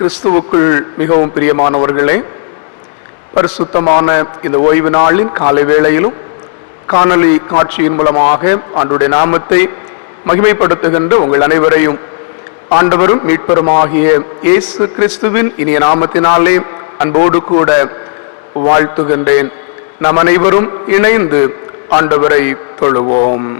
கிறிஸ்துவுக்குள் மிகவும் பிரியமானவர்களே, பரிசுத்தமான இந்த ஓய்வு நாளின் காலை வேளையிலும் காணொளி காட்சியின் மூலமாக ஆண்டவருடைய நாமத்தை மகிமைப்படுத்துகின்ற உங்கள் அனைவரையும் ஆண்டவரும் மீட்பருமாகிய இயேசு கிறிஸ்துவின் இனிய நாமத்தினாலே அன்போடு கூட வாழ்த்துகின்றேன். நாம் அனைவரும் இணைந்து ஆண்டவரை தொழுவோம்.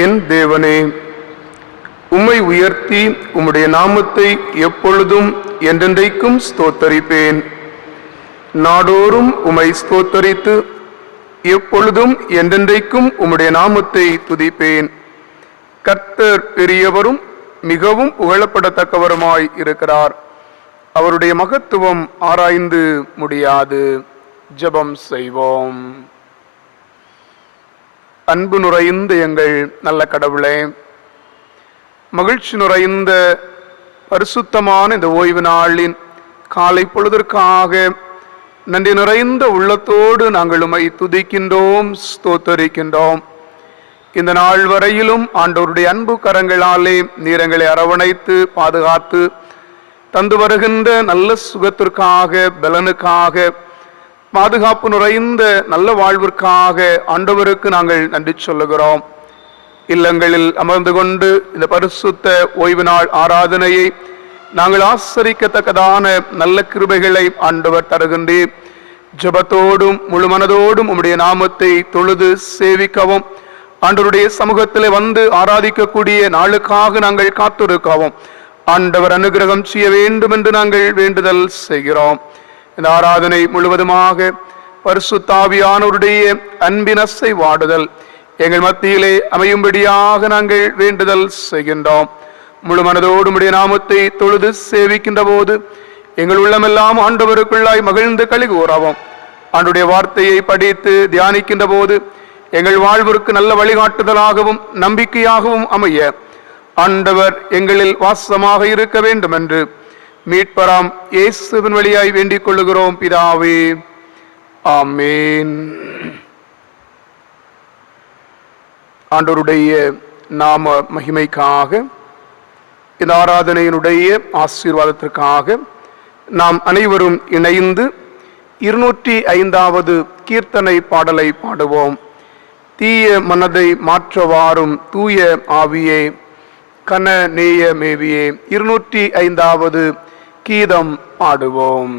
என் தேவனே, உம்மை உயர்த்தி உம்முடைய நாமத்தை எப்பொழுதும் என்றென்றைக்கும் ஸ்தோத்தரிப்பேன். நாடோறும் உம்மை ஸ்தோத்தரித்து எப்பொழுதும் என்றென்றைக்கும் உம்முடைய நாமத்தை துதிப்பேன். கர்த்தர் பெரியவரும் மிகவும் புகழப்படத்தக்கவருமாய் இருக்கிறார். அவருடைய மகத்துவம் ஆராய்ந்து முடியாது. ஜெபம் செய்வோம். அன்பு நுரைந்த எங்கள் நல்ல கடவுளே, மகிழ்ச்சி நுரைந்த பரிசுத்தமான இந்த ஓய்வு நாளின் காலை பொழுதற்காக நன்றி நிறைந்த உள்ளத்தோடு நாங்கள் உம்மை துதிக்கின்றோம், ஸ்தோத்தரிக்கின்றோம். இந்த நாள் வரையிலும் ஆண்டவருடைய அன்பு கரங்களாலே நீரங்களை அரவணைத்து பாதுகாத்து தந்து வருகின்ற நல்ல சுகத்திற்காக, பலனுக்காக, பாதுகாப்பு நிறைந்த நல்ல வாழ்விற்காக ஆண்டவருக்கு நாங்கள் நன்றி சொல்லுகிறோம். இல்லங்களில் அமர்ந்து கொண்டு இந்த பரிசுத்த ஓய்வு நாள் ஆராதனையை நாங்கள் ஆசரிக்கத்தக்கதான நல்ல கிருபைகளை ஆண்டவர் தருகின்றேன். ஜெபத்தோடும் முழு மனதோடும் உம்முடைய நாமத்தை தொழுது சேவிக்கவும், ஆண்டவருடைய சமூகத்தில் வந்து ஆராதிக்கக்கூடிய நாளுக்காக நாங்கள் காத்திருக்கவும் ஆண்டவர் அனுகிரகம் செய்ய வேண்டும் என்று நாங்கள் வேண்டுதல் செய்கிறோம். இந்த ஆராதனை முழுவதுமாக பரிசுத்த ஆவியானவருடைய அன்பின் அசைவாடுதல் எங்கள் மத்தியிலே அமையும்படியாக நாங்கள் வேண்டுதல் செய்கின்றோம். முழு மனதோடு உம்முடைய நாமத்தை தொழுது சேவிக்கின்ற போது எங்கள் உள்ளமெல்லாம் ஆண்டவருக்குள்ளாய் மகிழ்ந்து களி கூறவும், ஆண்டவருடைய வார்த்தையை படித்து தியானிக்கின்ற போது எங்கள் வாழ்விற்கு நல்ல வழிகாட்டுதலாகவும் நம்பிக்கையாகவும் அமைய ஆண்டவர் எங்களில் வாசமாக இருக்க வேண்டும் என்று மீட்பராம் இயேசுவின் வழியாய் வேண்டிக் கொள்ளுகிறோம் பிதாவே, ஆமேன். ஆண்டவருடைய நாம மகிமைக்காக, இந்த ஆராதனையினுடைய ஆசீர்வாதத்திற்காக நாம் அனைவரும் இணைந்து 205வது கீர்த்தனை பாடலை பாடுவோம். தீய மனதை மாற்றவாறும் தூய ஆவியே, கன நேய மேவியே. 205வது கீதம் பாடுவோம்.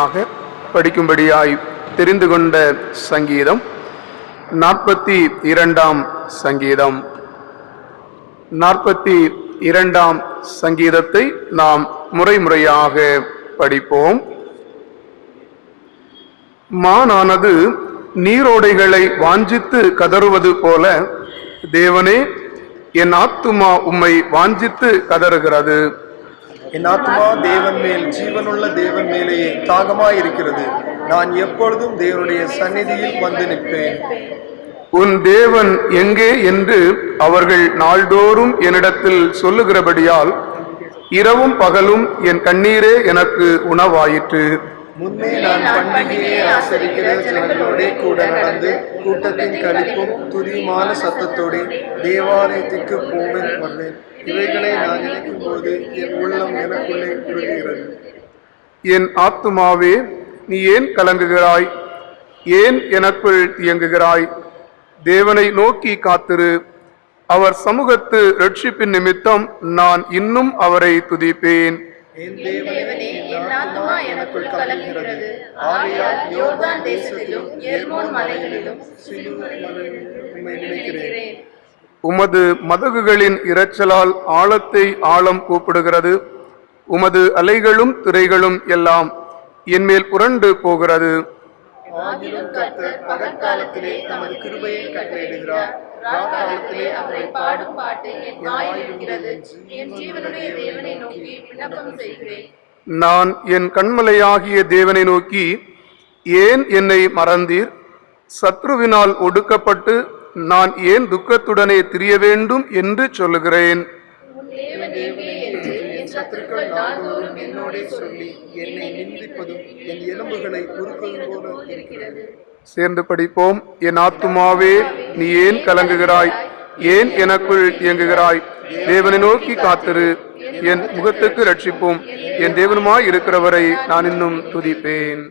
முறையாக படிக்கும்படியாய் தெரிந்து கொண்ட சங்கீதம் 42ஆம் சங்கீதம். 42ஆம் சங்கீதத்தை நாம் முறையாக படிப்போம். மானானது நீரோடைகளை வாஞ்சித்து கதறுவது போல, தேவனே, என் ஆத்துமா உம்மை வாஞ்சித்து கதறுகிறது. என் ஆத்துமா தேவன் மேல், ஜீவனுள்ள தேவன் மேலேயே தாகமாயிருக்கிறது. நான் எப்பொழுதும் தேவனுடைய சந்நிதியில் வந்து நிற்பேன். உன் தேவன் எங்கே என்று அவர்கள் நாள்தோறும் என்னிடத்தில் சொல்லுகிறபடியால் இரவும் பகலும் என் கண்ணீரே எனக்கு உணவாயிற்று. முன்னே நான் பண்டிகையை ஆசரிக்கிற ஜனங்களோட கூட நடந்து கூட்டத்தின் களிப்பும் துதியுமான சத்தத்தோடு தேவாலயத்திற்கு போவேன் வருவேன். இவைகளை நான் நினைக்கும் போது என் உள்ளம் எனக்குள்ளே உருகுகிறது. என் ஆத்துமாவே, நீ ஏன் கலங்குகிறாய்? ஏன் எனக்குள் இயங்குகிறாய்? தேவனை நோக்கி காத்திரு. அவர் சமூகத்து இரட்சிப்பின் நிமித்தம் நான் இன்னும் அவரை துதிப்பேன். என் தேவனே, என் ஆத்துமா எனக்குள் கலங்குகிறது. ஆகையால் யோர்தான் தேசத்திலும் எர்மோன் மலைகளிலும் உம்மை நினைக்கிறேன். உமது மதகுகளின் இரைச்சலால் ஆழத்தை ஆழம் கூப்பிடுகிறது. உமது அலைகளும் திரைகளும் எல்லாம் என்மேல் புரண்டு போகிறது. ஆகிலும் கர்த்தர் பகற்காலத்திலே தமது கிருபையை கட்டளையிடுகிறார். ராக்காலத்திலே அவரை பாடும் பாட்டு என் வாயில் இருக்கிறது. என் ஜீவனுடைய தேவனை நோக்கி விண்ணப்பம் செய்கிறேன். நான் என் கண்மலையாகிய தேவனை நோக்கி, ஏன் என்னை மறந்தீர்? சத்ருவினால் ஒடுக்கப்பட்டு நான் ஏன் துக்கத்துடனே திரிய வேண்டும் என்று சொல்லுகிறேன். என் சத்துருக்கள் நாள்தோறும் என்னோடே சொல்லி என்னை நிந்திப்பதும் என் எலும்புகளை உருக்குவதும் போல இருக்கிறது. சேர்ந்து படிப்போம். என் ஆத்துமாவே, நீ ஏன் கலங்குகிறாய்? ஏன் எனக்குள் இயங்குகிறாய்? தேவனை நோக்கி காத்திரு. என் முகத்துக்கு ரட்சிப்போம். என் தேவனுமாய் இருக்கிறவரை நான் இன்னும் துதிப்பேன்.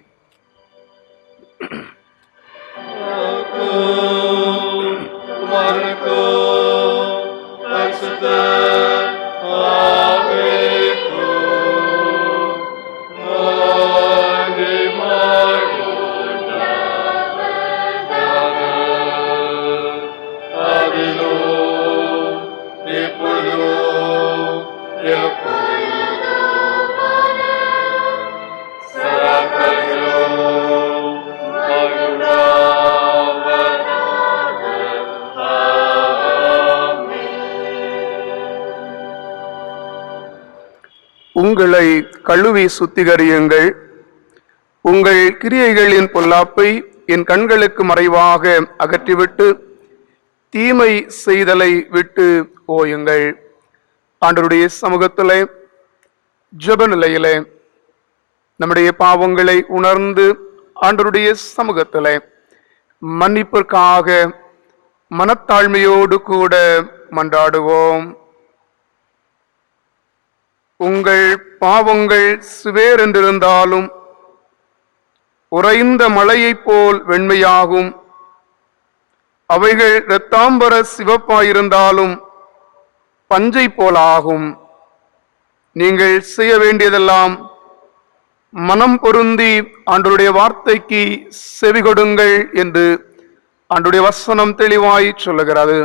உங்களை கழுவி சுத்திகரியுங்கள். உங்கள் கிரியைகளின் பொல்லாப்பை என் கண்களுக்கு மறைவாக அகற்றிவிட்டு தீமை செய்தலை விட்டு ஓயுங்கள். ஆண்டவருடைய சமூகத்திலே ஜெப நிலையிலே நம்முடைய பாவங்களை உணர்ந்து ஆண்டவருடைய சமூகத்திலே மன்னிப்பிற்காக மனத்தாழ்மையோடு கூட மன்றாடுவோம். உங்கள் பாவங்கள் சிவேரென்றிருந்தாலும் உறைந்த மலையைப் போல் வெண்மையாகும். அவைகள் இரத்தாம்பர சிவப்பாயிருந்தாலும் பஞ்சை போலாகும். நீங்கள் செய்ய வேண்டியதெல்லாம் மனம் பொருந்தி ஆண்டவருடைய வார்த்தைக்கு செவி கொடுங்கள் என்று ஆண்டவருடைய வசனம் தெளிவாய் சொல்லுகிறது.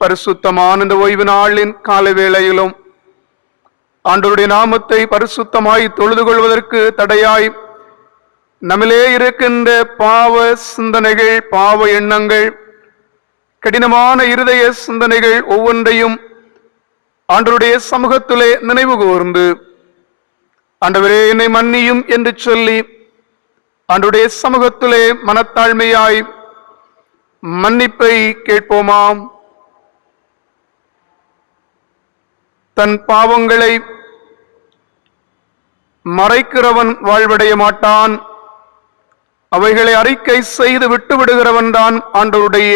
பரிசுத்தமான இந்த ஓய்வு நாளின் கால வேளையிலும் ஆண்டவருடைய நாமத்தை பரிசுத்தமாய் தொழுது கொள்வதற்கு தடையாய் நம்மிலே இருக்கின்ற பாவ சிந்தனைகள், பாவ எண்ணங்கள், கடினமான இருதய சிந்தனைகள் ஒவ்வொன்றையும் ஆண்டவருடைய சமூகத்திலே நினைவு கூர்ந்து, ஆண்டவரே என்னை மன்னியும் என்று சொல்லி ஆண்டவருடைய சமூகத்திலே மனத்தாழ்மையாய் மன்னிப்பை கேட்போமாம். தன் பாவங்களை மறைக்கிறவன் வாழ்வடைய மாட்டான். அவைகளை அறிக்கை செய்து விட்டுவிடுகிறவன் தான் ஆண்டவருடைய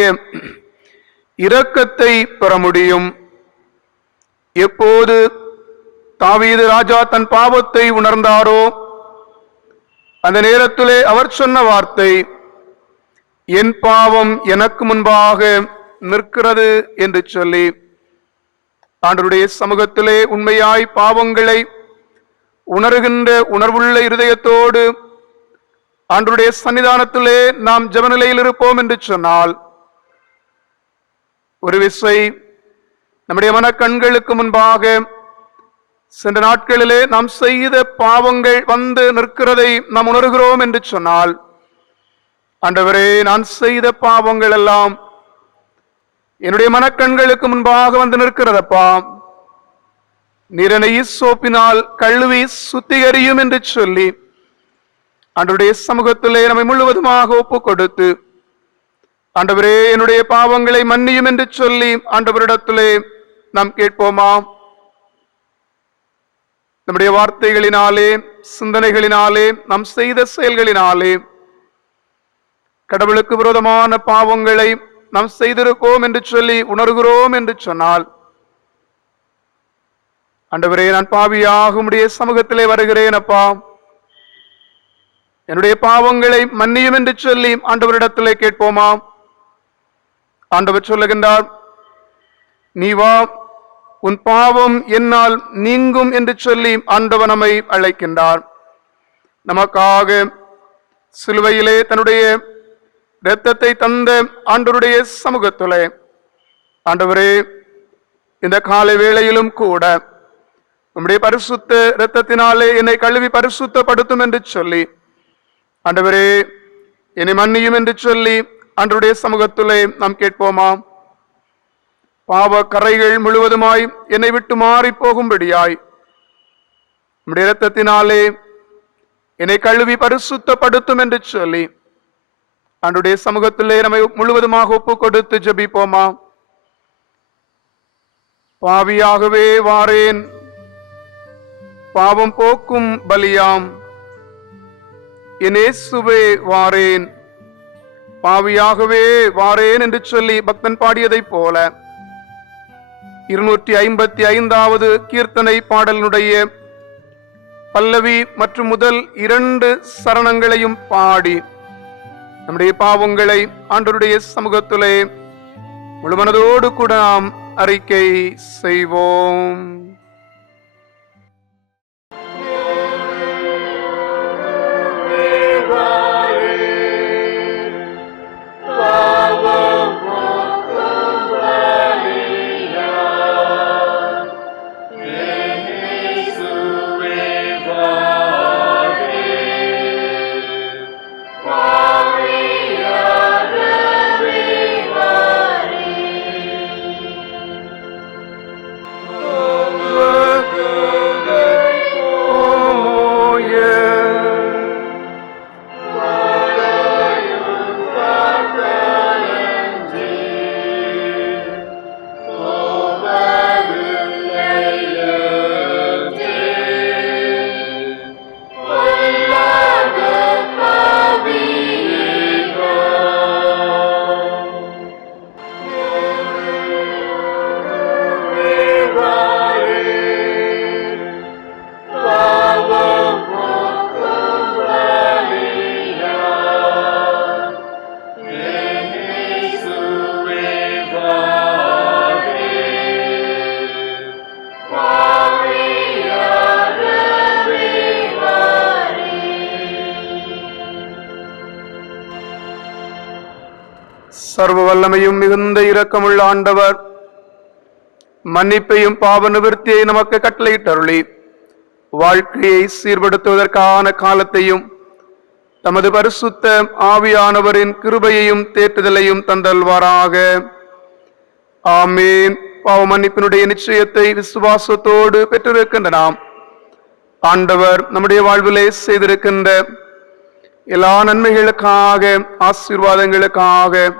இரக்கத்தை பெற முடியும். எப்போது தாவீது ராஜா தன் பாவத்தை உணர்ந்தாரோ அந்த நேரத்திலே அவர் சொன்ன வார்த்தை, என் பாவம் எனக்கு முன்பாக நிற்கிறது என்று சொல்லி ஆண்டவருடைய சமூகத்திலே உண்மையாய் பாவங்களை உணர்கின்ற உணர்வுள்ள இருதயத்தோடு ஆண்டவருடைய சன்னிதானத்திலே நாம் ஜெப நிலையில் இருப்போம் என்று சொன்னால், ஒரு விசை நம்முடைய மனக்கண்களுக்கு முன்பாக சென்ற நாட்களிலே நாம் செய்த பாவங்கள் வந்து நிற்கிறதை நாம் உணர்கிறோம் என்று சொன்னால், ஆண்டவரே, நான் செய்த பாவங்கள் எல்லாம் என்னுடைய மனக்கண்களுக்கு முன்பாக வந்து நிற்கிறதப்பா, நீர் என்னை ஈசோப்பினால் கழுவி சுத்திகரியும் என்று சொல்லி ஆண்டவருடைய சமூகத்திலே நம்மை முழுவதுமாக ஒப்பு கொடுத்து, ஆண்டவரே, என்னுடைய பாவங்களை மன்னியும் என்று சொல்லி ஆண்டவரிடத்திலே நாம் கேட்போமா? நம்முடைய வார்த்தைகளினாலே, சிந்தனைகளினாலே, நாம் செய்த செயல்களினாலே கடவுளுக்கு விரோதமான பாவங்களை நாம் செய்திருக்கோம் என்று சொல்லி உணர்கிறோம் என்று சொன்னால், ஆண்டவரே, நான் பாவியாக உம்முடைய சமூகத்திலே வருகிறேன் அப்பா, என்னுடைய பாவங்களை மன்னியும் என்று சொல்லி ஆண்டவரிடத்திலே கேட்போமா? ஆண்டவர் சொல்லுகின்றார், நீ வா, உன் பாவம் என்னால் நீங்கும் என்று சொல்லி ஆண்டவர் நம்மை அழைக்கின்றார். நமக்காக சிலுவையிலே தன்னுடைய இரத்தத்தை தந்த ஆண்டவருடைய சமூகத்திலே, ஆண்டவரே, இந்த காலை வேளையிலும் கூட உம்முடைய பரிசுத்த இரத்தத்தினாலே என்னை கழுவி பரிசுத்தப்படுத்தும் என்று சொல்லி, ஆண்டவரே, என்னை மன்னியும் என்று சொல்லி ஆண்டவருடைய சமூகத்திலே நாம் கேட்போமா? பாவ கரைகள் முழுவதுமாய் என்னை விட்டு மாறி போகும்படியாய் உம்முடைய இரத்தத்தினாலே என்னை கழுவி பரிசுத்தப்படுத்தும் என்று சொல்லி ஆண்டவருடைய சமூகத்திலே நம்மை முழுவதுமாக ஒப்பு கொடுத்து ஜெபிப்போமா? பாவியாகவே வாரேன், பாவம் போக்கும் பலியாம் என் இயேசுவே வாரேன், பாவியாகவே வாரேன் என்று சொல்லி பக்தன் பாடியதைப் போல 255வது கீர்த்தனை பாடலினுடைய பல்லவி மற்றும் முதல் 2 சரணங்களையும் பாடி நம்முடைய பாவங்களை ஆண்டவருடைய சமூகத்திலே முழுமனதோடு கூட நாம் அறிக்கை செய்வோம். சர்வ வல்லமையும் மிகுந்த இரக்கமுள்ள ஆண்டவர் மன்னிப்பையும் பாவ நிவர்த்தியை நமக்கு கட்டளையிட்டருளி வாழ்க்கையை சீர்படுத்துவதற்கான காலத்தையும் தமது பரிசுத்த ஆவியானவரின் கிருபையையும் தேற்றுதலையும் தந்தல்வாராக. ஆமேன். பாவ மன்னிப்பினுடைய நிச்சயத்தை விசுவாசத்தோடு பெற்றிருக்கின்ற நாம் ஆண்டவர் நம்முடைய வாழ்விலே செய்திருக்கின்ற எல்லா நன்மைகளுக்காக, ஆசீர்வாதங்களுக்காக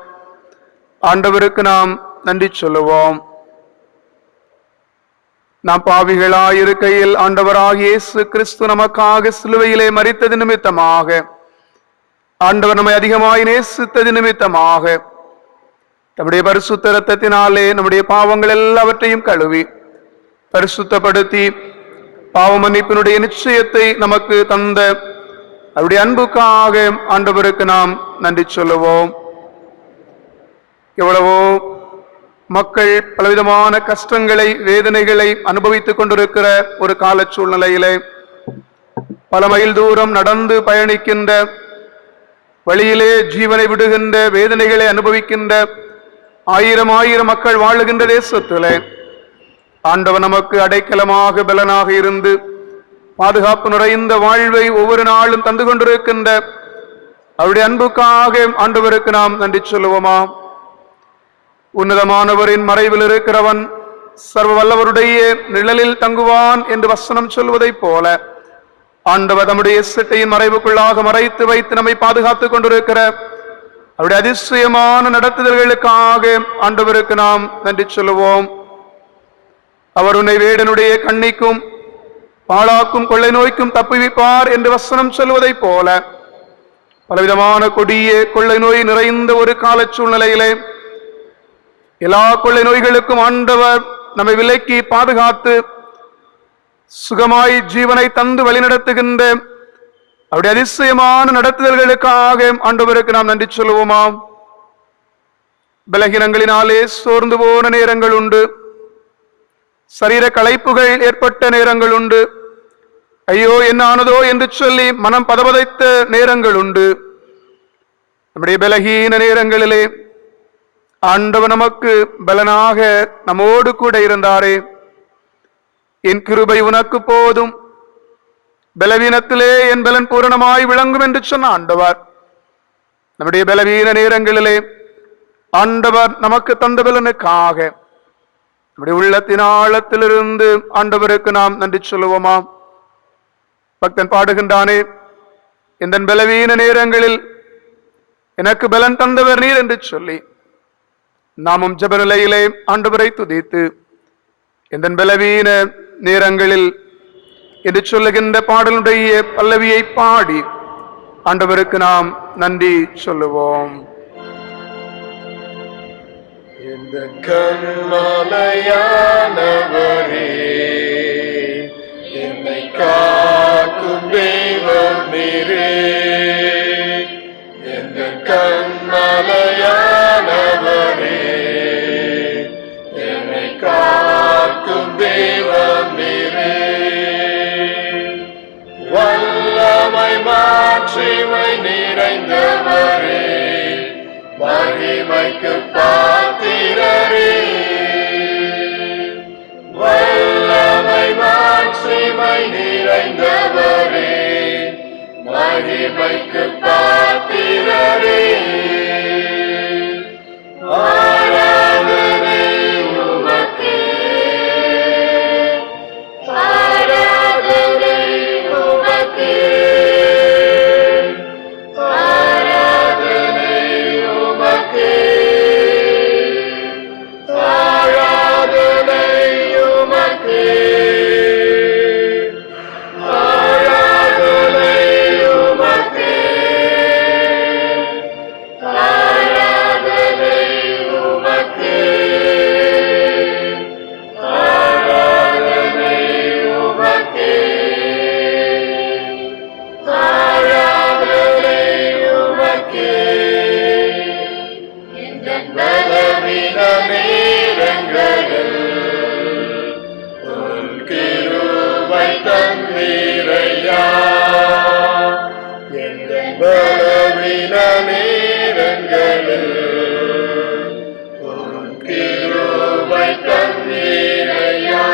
ஆண்டவருக்கு நாம் நன்றி சொல்லுவோம். நாம் பாவிகளாயிருக்கையில் ஆண்டவராகிய இயேசு கிறிஸ்து நமக்காக சிலுவையிலே மரித்தது நிமித்தமாக, ஆண்டவர் நம்மை அதிகமாய் நேசித்தது நிமித்தமாக நம்முடைய பரிசுத்த இரத்தத்தினாலே நம்முடைய பாவங்கள் எல்லாவற்றையும் கழுவி பரிசுத்தப்படுத்தி பாவ மன்னிப்பினுடைய நிச்சயத்தை நமக்கு தந்த அவருடைய அன்புக்காக ஆண்டவருக்கு நாம் நன்றி சொல்லுவோம். எவ்வளவோ மக்கள் பலவிதமான கஷ்டங்களை, வேதனைகளை அனுபவித்துக் கொண்டிருக்கிற ஒரு கால சூழ்நிலையிலே பல மைல் தூரம் நடந்து பயணிக்கின்ற, வழியிலே ஜீவனை விடுகின்ற, வேதனைகளை அனுபவிக்கின்ற ஆயிரம் ஆயிரம் மக்கள் வாழுகின்ற தேசத்திலே ஆண்டவர் நமக்கு அடைக்கலமாக பலனாக இருந்து பாதுகாப்பு நிறைந்த வாழ்வை ஒவ்வொரு நாளும் தந்து கொண்டிருக்கின்ற அவருடைய அன்புக்காக ஆண்டவருக்கு நாம் நன்றி சொல்லுவோமா? உன்னதமானவரின் மறைவில் இருக்கிறவன் சர்வ வல்லவருடைய நிழலில் தங்குவான் என்று வசனம் சொல்வதைப் போல ஆண்டவர் நம்முடைய சிட்டையின் மறைவுக்குள்ளாக மறைத்து வைத்து நம்மை பாதுகாத்துக் கொண்டிருக்கிற அவருடைய அதிசயமான நடத்துதல்களுக்காக ஆண்டவருக்கு நாம் நன்றி சொல்லுவோம். அவர் உன்னை வேடனுடைய கண்ணிக்கும் பாழாக்கும் கொள்ளை நோய்க்கும் தப்புவிப்பார் என்று வசனம் சொல்வதைப் போல பலவிதமான கொடிய கொள்ளை நோய் நிறைந்த ஒரு கால சூழ்நிலையிலே எல்லா கொள்ளை நோய்களுக்கும் ஆண்டவர் நம்மை விலக்கி பாதுகாத்து சுகமாய் ஜீவனை தந்து வழிநடத்துகின்ற அவருடைய அதிசயமான நடத்துதல்களுக்காக ஆண்டவருக்கு நாம் நன்றி சொல்லுவோமாம். பலகீனங்களினாலே சோர்ந்து போன நேரங்கள் உண்டு, சரீர களைப்புகள் ஏற்பட்ட நேரங்கள் உண்டு, ஐயோ என்ன ஆனதோ என்று சொல்லி மனம் பதபதைத்த நேரங்கள் உண்டு. நம்முடைய பலகீன நேரங்களிலே ஆண்டவர் நமக்கு பலனாக நம்மோடு கூட இருந்தாரே. என் கிருபை உனக்கு போதும், பலவீனத்திலே என் பலன் பூரணமாய் விளங்கும் என்று சொன்ன ஆண்டவர் நம்முடைய பலவீன நேரங்களிலே ஆண்டவர் நமக்கு தந்த பலனுக்காக நம்முடைய உள்ளத்தின் ஆழத்திலிருந்து ஆண்டவருக்கு நாம் நன்றி சொல்லுவோமாம். பக்தன் பாடுகின்றானே, இந்த பலவீன நேரங்களில் எனக்கு பலன் தந்தவர் நீர் என்று சொல்லி நாமும் ஜெப நிலையிலே ஆண்டவரை துதித்து இந்த பலவீன நேரங்களில் என்று சொல்லுகின்ற பாடலுடைய பல்லவியை பாடி ஆண்டவருக்கு நாம் நன்றி சொல்லுவோம். இந்த கண்மலையானவரே, என்னை காக்கும் தெய்வம் நீரே. இந்த கண்மலையானவரே, என்னை காக்கும் தெய்வம் நீரே. வல்லமை மாட்சிமை நிறைந்தவரே, மகிமைக்கு பாத்திரரே. வல்லமை மாட்சிமை நிறைந்தவரே, மகிமைக்கு பாத்திரரே. ஆராதனை உமக்கே, ஆராதனை உமக்கே, ஆராதனை உமக்கே, ஆராதனை உமக்கே, ஆராதனை உமக்கே, ஆராதனை உமக்கே, ஆராதனை உமக்கே, ஆராதனை உமக்கே. இந்த பலவீன நேரங்களில் உன் கிருபை தந்தீரையா. இந்த பலவீன நேரங்களில் உன் கிருபை தந்தீரையா.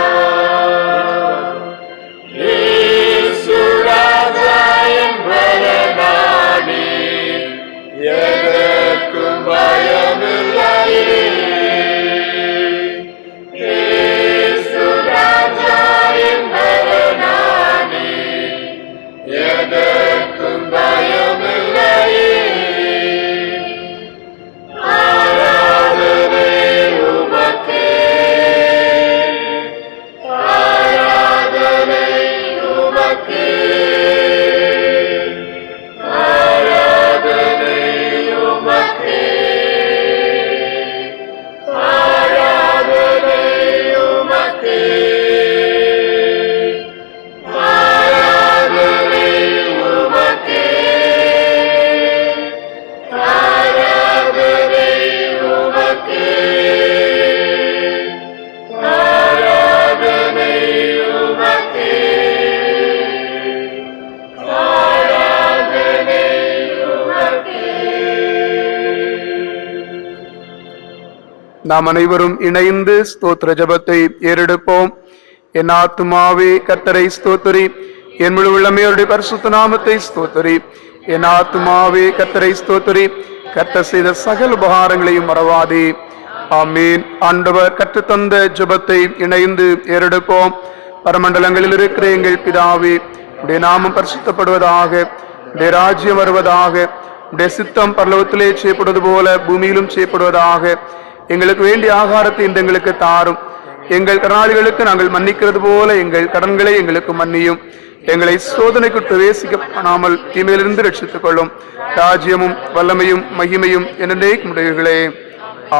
இயேசு ராஜா என் பலனானே, எதற்கும் பயமில்லையே. இயேசு ராஜா என் பலனானே, எதற்கும் பயமில்லையே. நாம் அனைவரும் இணைந்து ஸ்தோத்திர ஜெபத்தை ஏறெடுப்போம். என் ஆத்துமாவே கர்த்தரை ஸ்தோத்திரி, என் முழு உள்ளமையோருடைய பரிசுத்த நாமத்தை ஸ்தோத்திரி. என் ஆத்துமாவே கர்த்தரை ஸ்தோத்திரி, கர்த்தர் செய்த சகல உபகாரங்களையும் மறவாதே. ஆமீன். ஆண்டவர் கற்றுத்தந்த ஜெபத்தை இணைந்து ஏறெடுப்போம். பரமண்டலங்களில் இருக்கிற எங்கள் பிதாவே, உடைய நாமம் பரிசுத்தப்படுவதாக, உடைய ராஜ்யம் வருவதாக, உடைய சித்தம் பரலோகத்திலே செய்யப்படுவது போல பூமியிலும் செய்யப்படுவதாக. எங்களுக்கு வேண்டிய ஆகாரத்தை இன்று எங்களுக்கு தாரும். எங்கள் கடனாளிகளுக்கு நாங்கள் மன்னிக்கிறது போல எங்கள் கடன்களை எங்களுக்கு மன்னியும். எங்களை சோதனைக்கு பிரவேசிக்க பண்ணாமல் தீமையிலிருந்து ரட்சித்துக் கொள்ளும். ராஜ்யமும் வல்லமையும் மகிமையும் என்னைக்கும் உடையவர்களே.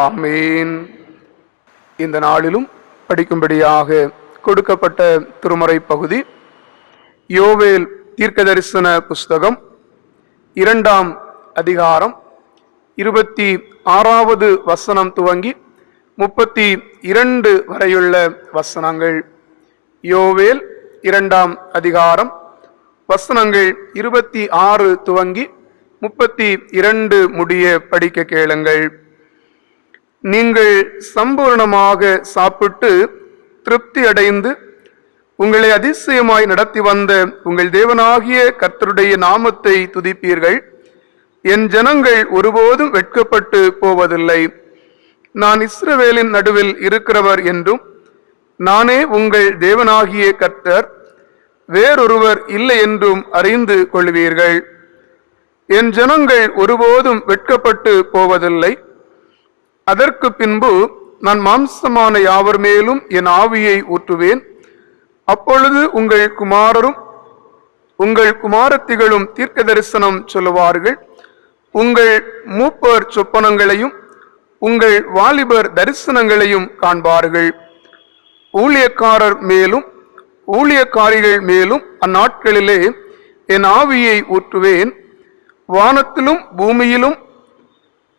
ஆமீன். இந்த நாளிலும் படிக்கும்படியாக கொடுக்கப்பட்ட திருமறை பகுதி யோவேல் தீர்க்க தரிசன புஸ்தகம் 2ஆம் அதிகாரம் 26வது வசனம் துவங்கி 32 வரையுள்ள வசனங்கள். யோவேல் 2ஆம் அதிகாரம் வசனங்கள் 26 துவங்கி 32 முடிய படிக்க கேளுங்கள். நீங்கள் சம்பூர்ணமாக சாப்பிட்டு திருப்தி அடைந்து உங்களை அதிசயமாய் நடத்தி வந்த உங்கள் தேவனாகிய கர்த்தருடைய நாமத்தை துதிப்பீர்கள். என் ஜனங்கள் ஒருபோதும் வெட்கப்பட்டு போவதில்லை. நான் இஸ்ரவேலின் நடுவில் இருக்கிறவர் என்றும், நானே உங்கள் தேவனாகிய கர்த்தர், வேறொருவர் இல்லை என்றும் அறிந்து கொள்வீர்கள். என் ஜனங்கள் ஒருபோதும் வெட்கப்பட்டு போவதில்லை. அதற்கு பின்பு நான் மாம்சமான யாவர் மேலும் என் ஆவியை ஊற்றுவேன். அப்பொழுது உங்கள் குமாரரும் உங்கள் குமாரத்திகளும் தீர்க்க தரிசனம் சொல்லுவார்கள். உங்கள் மூப்பர் சொப்பனங்களையும் உங்கள் வாலிபர் தரிசனங்களையும் காண்பார்கள். ஊழியக்காரர் மேலும் ஊழியக்காரிகள் மேலும் அந்நாட்களிலே என் ஆவியை ஊற்றுவேன். வானத்திலும் பூமியிலும்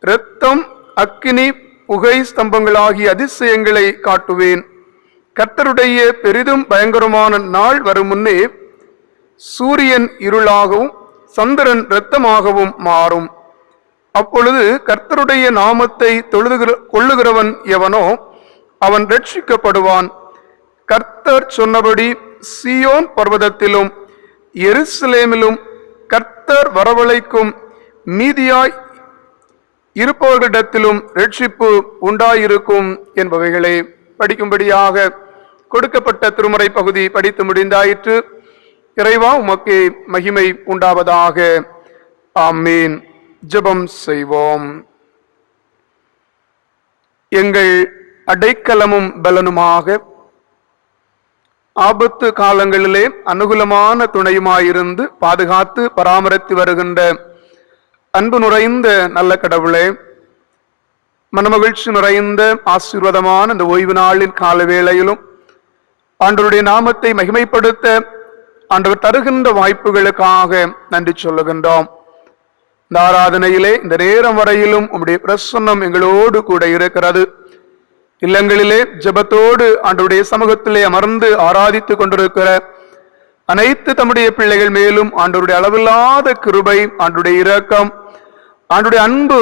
இரத்தம், அக்கினி, புகை ஸ்தம்பங்களாகிய அதிசயங்களை காட்டுவேன். கர்த்தருடைய பெரிதும் பயங்கரமான நாள் வரும் முன்னே சூரியன் இருளாகவும் சந்திரன் இரத்தமாகவும் மாறும். அப்பொழுது கர்த்தருடைய நாமத்தை தொழுது கொள்ளுகிறவன் எவனோ அவன் ரட்சிக்கப்படுவான். கர்த்தர் சொன்னபடி சீயோன் பர்வதத்திலும் எருசலேமிலும் கர்த்தர் வரவழைக்கும் மீதியாய் இருப்பவர்களிடத்திலும் ரட்சிப்பு உண்டாயிருக்கும் என்பவைகளை படிக்கும்படியாக கொடுக்கப்பட்ட திருமறை பகுதி படித்து முடிந்தாயிற்று. இறைவா, உமக்கு மகிமை உண்டாவதாக. ஆமீன். ஜெபம் செய்வோம். எங்கள் அடைக்கலமும் பலனுமாக, ஆபத்து காலங்களிலே அனுகூலமான துணையுமாயிருந்து பாதுகாத்து பராமரித்து வருகின்ற அன்பு நிறைந்த நல்ல கடவுளே, மனமகிழ்ச்சி நிறைந்த ஆசீர்வாதமான இந்த ஓய்வு நாளின் கால வேளையிலும் ஆண்டவருடைய நாமத்தை மகிமைப்படுத்த ஆண்டவர் தருகின்ற வாய்ப்புகளுக்காக நன்றி சொல்லுகின்றோம். இந்த ஆராதனையிலே இந்த நேரம் வரையிலும் உம்முடைய பிரசன்னம் எங்களோடு கூட இருக்கிறது. இல்லங்களிலே ஜெபத்தோடு ஆண்டவருடைய சமூகத்திலே அமர்ந்து ஆராதித்து கொண்டிருக்கிற அனைத்து தம்முடைய பிள்ளைகள் மேலும் ஆண்டவருடைய அளவில்லாத கிருபை, ஆண்டவருடைய இரக்கம், ஆண்டவருடைய அன்பு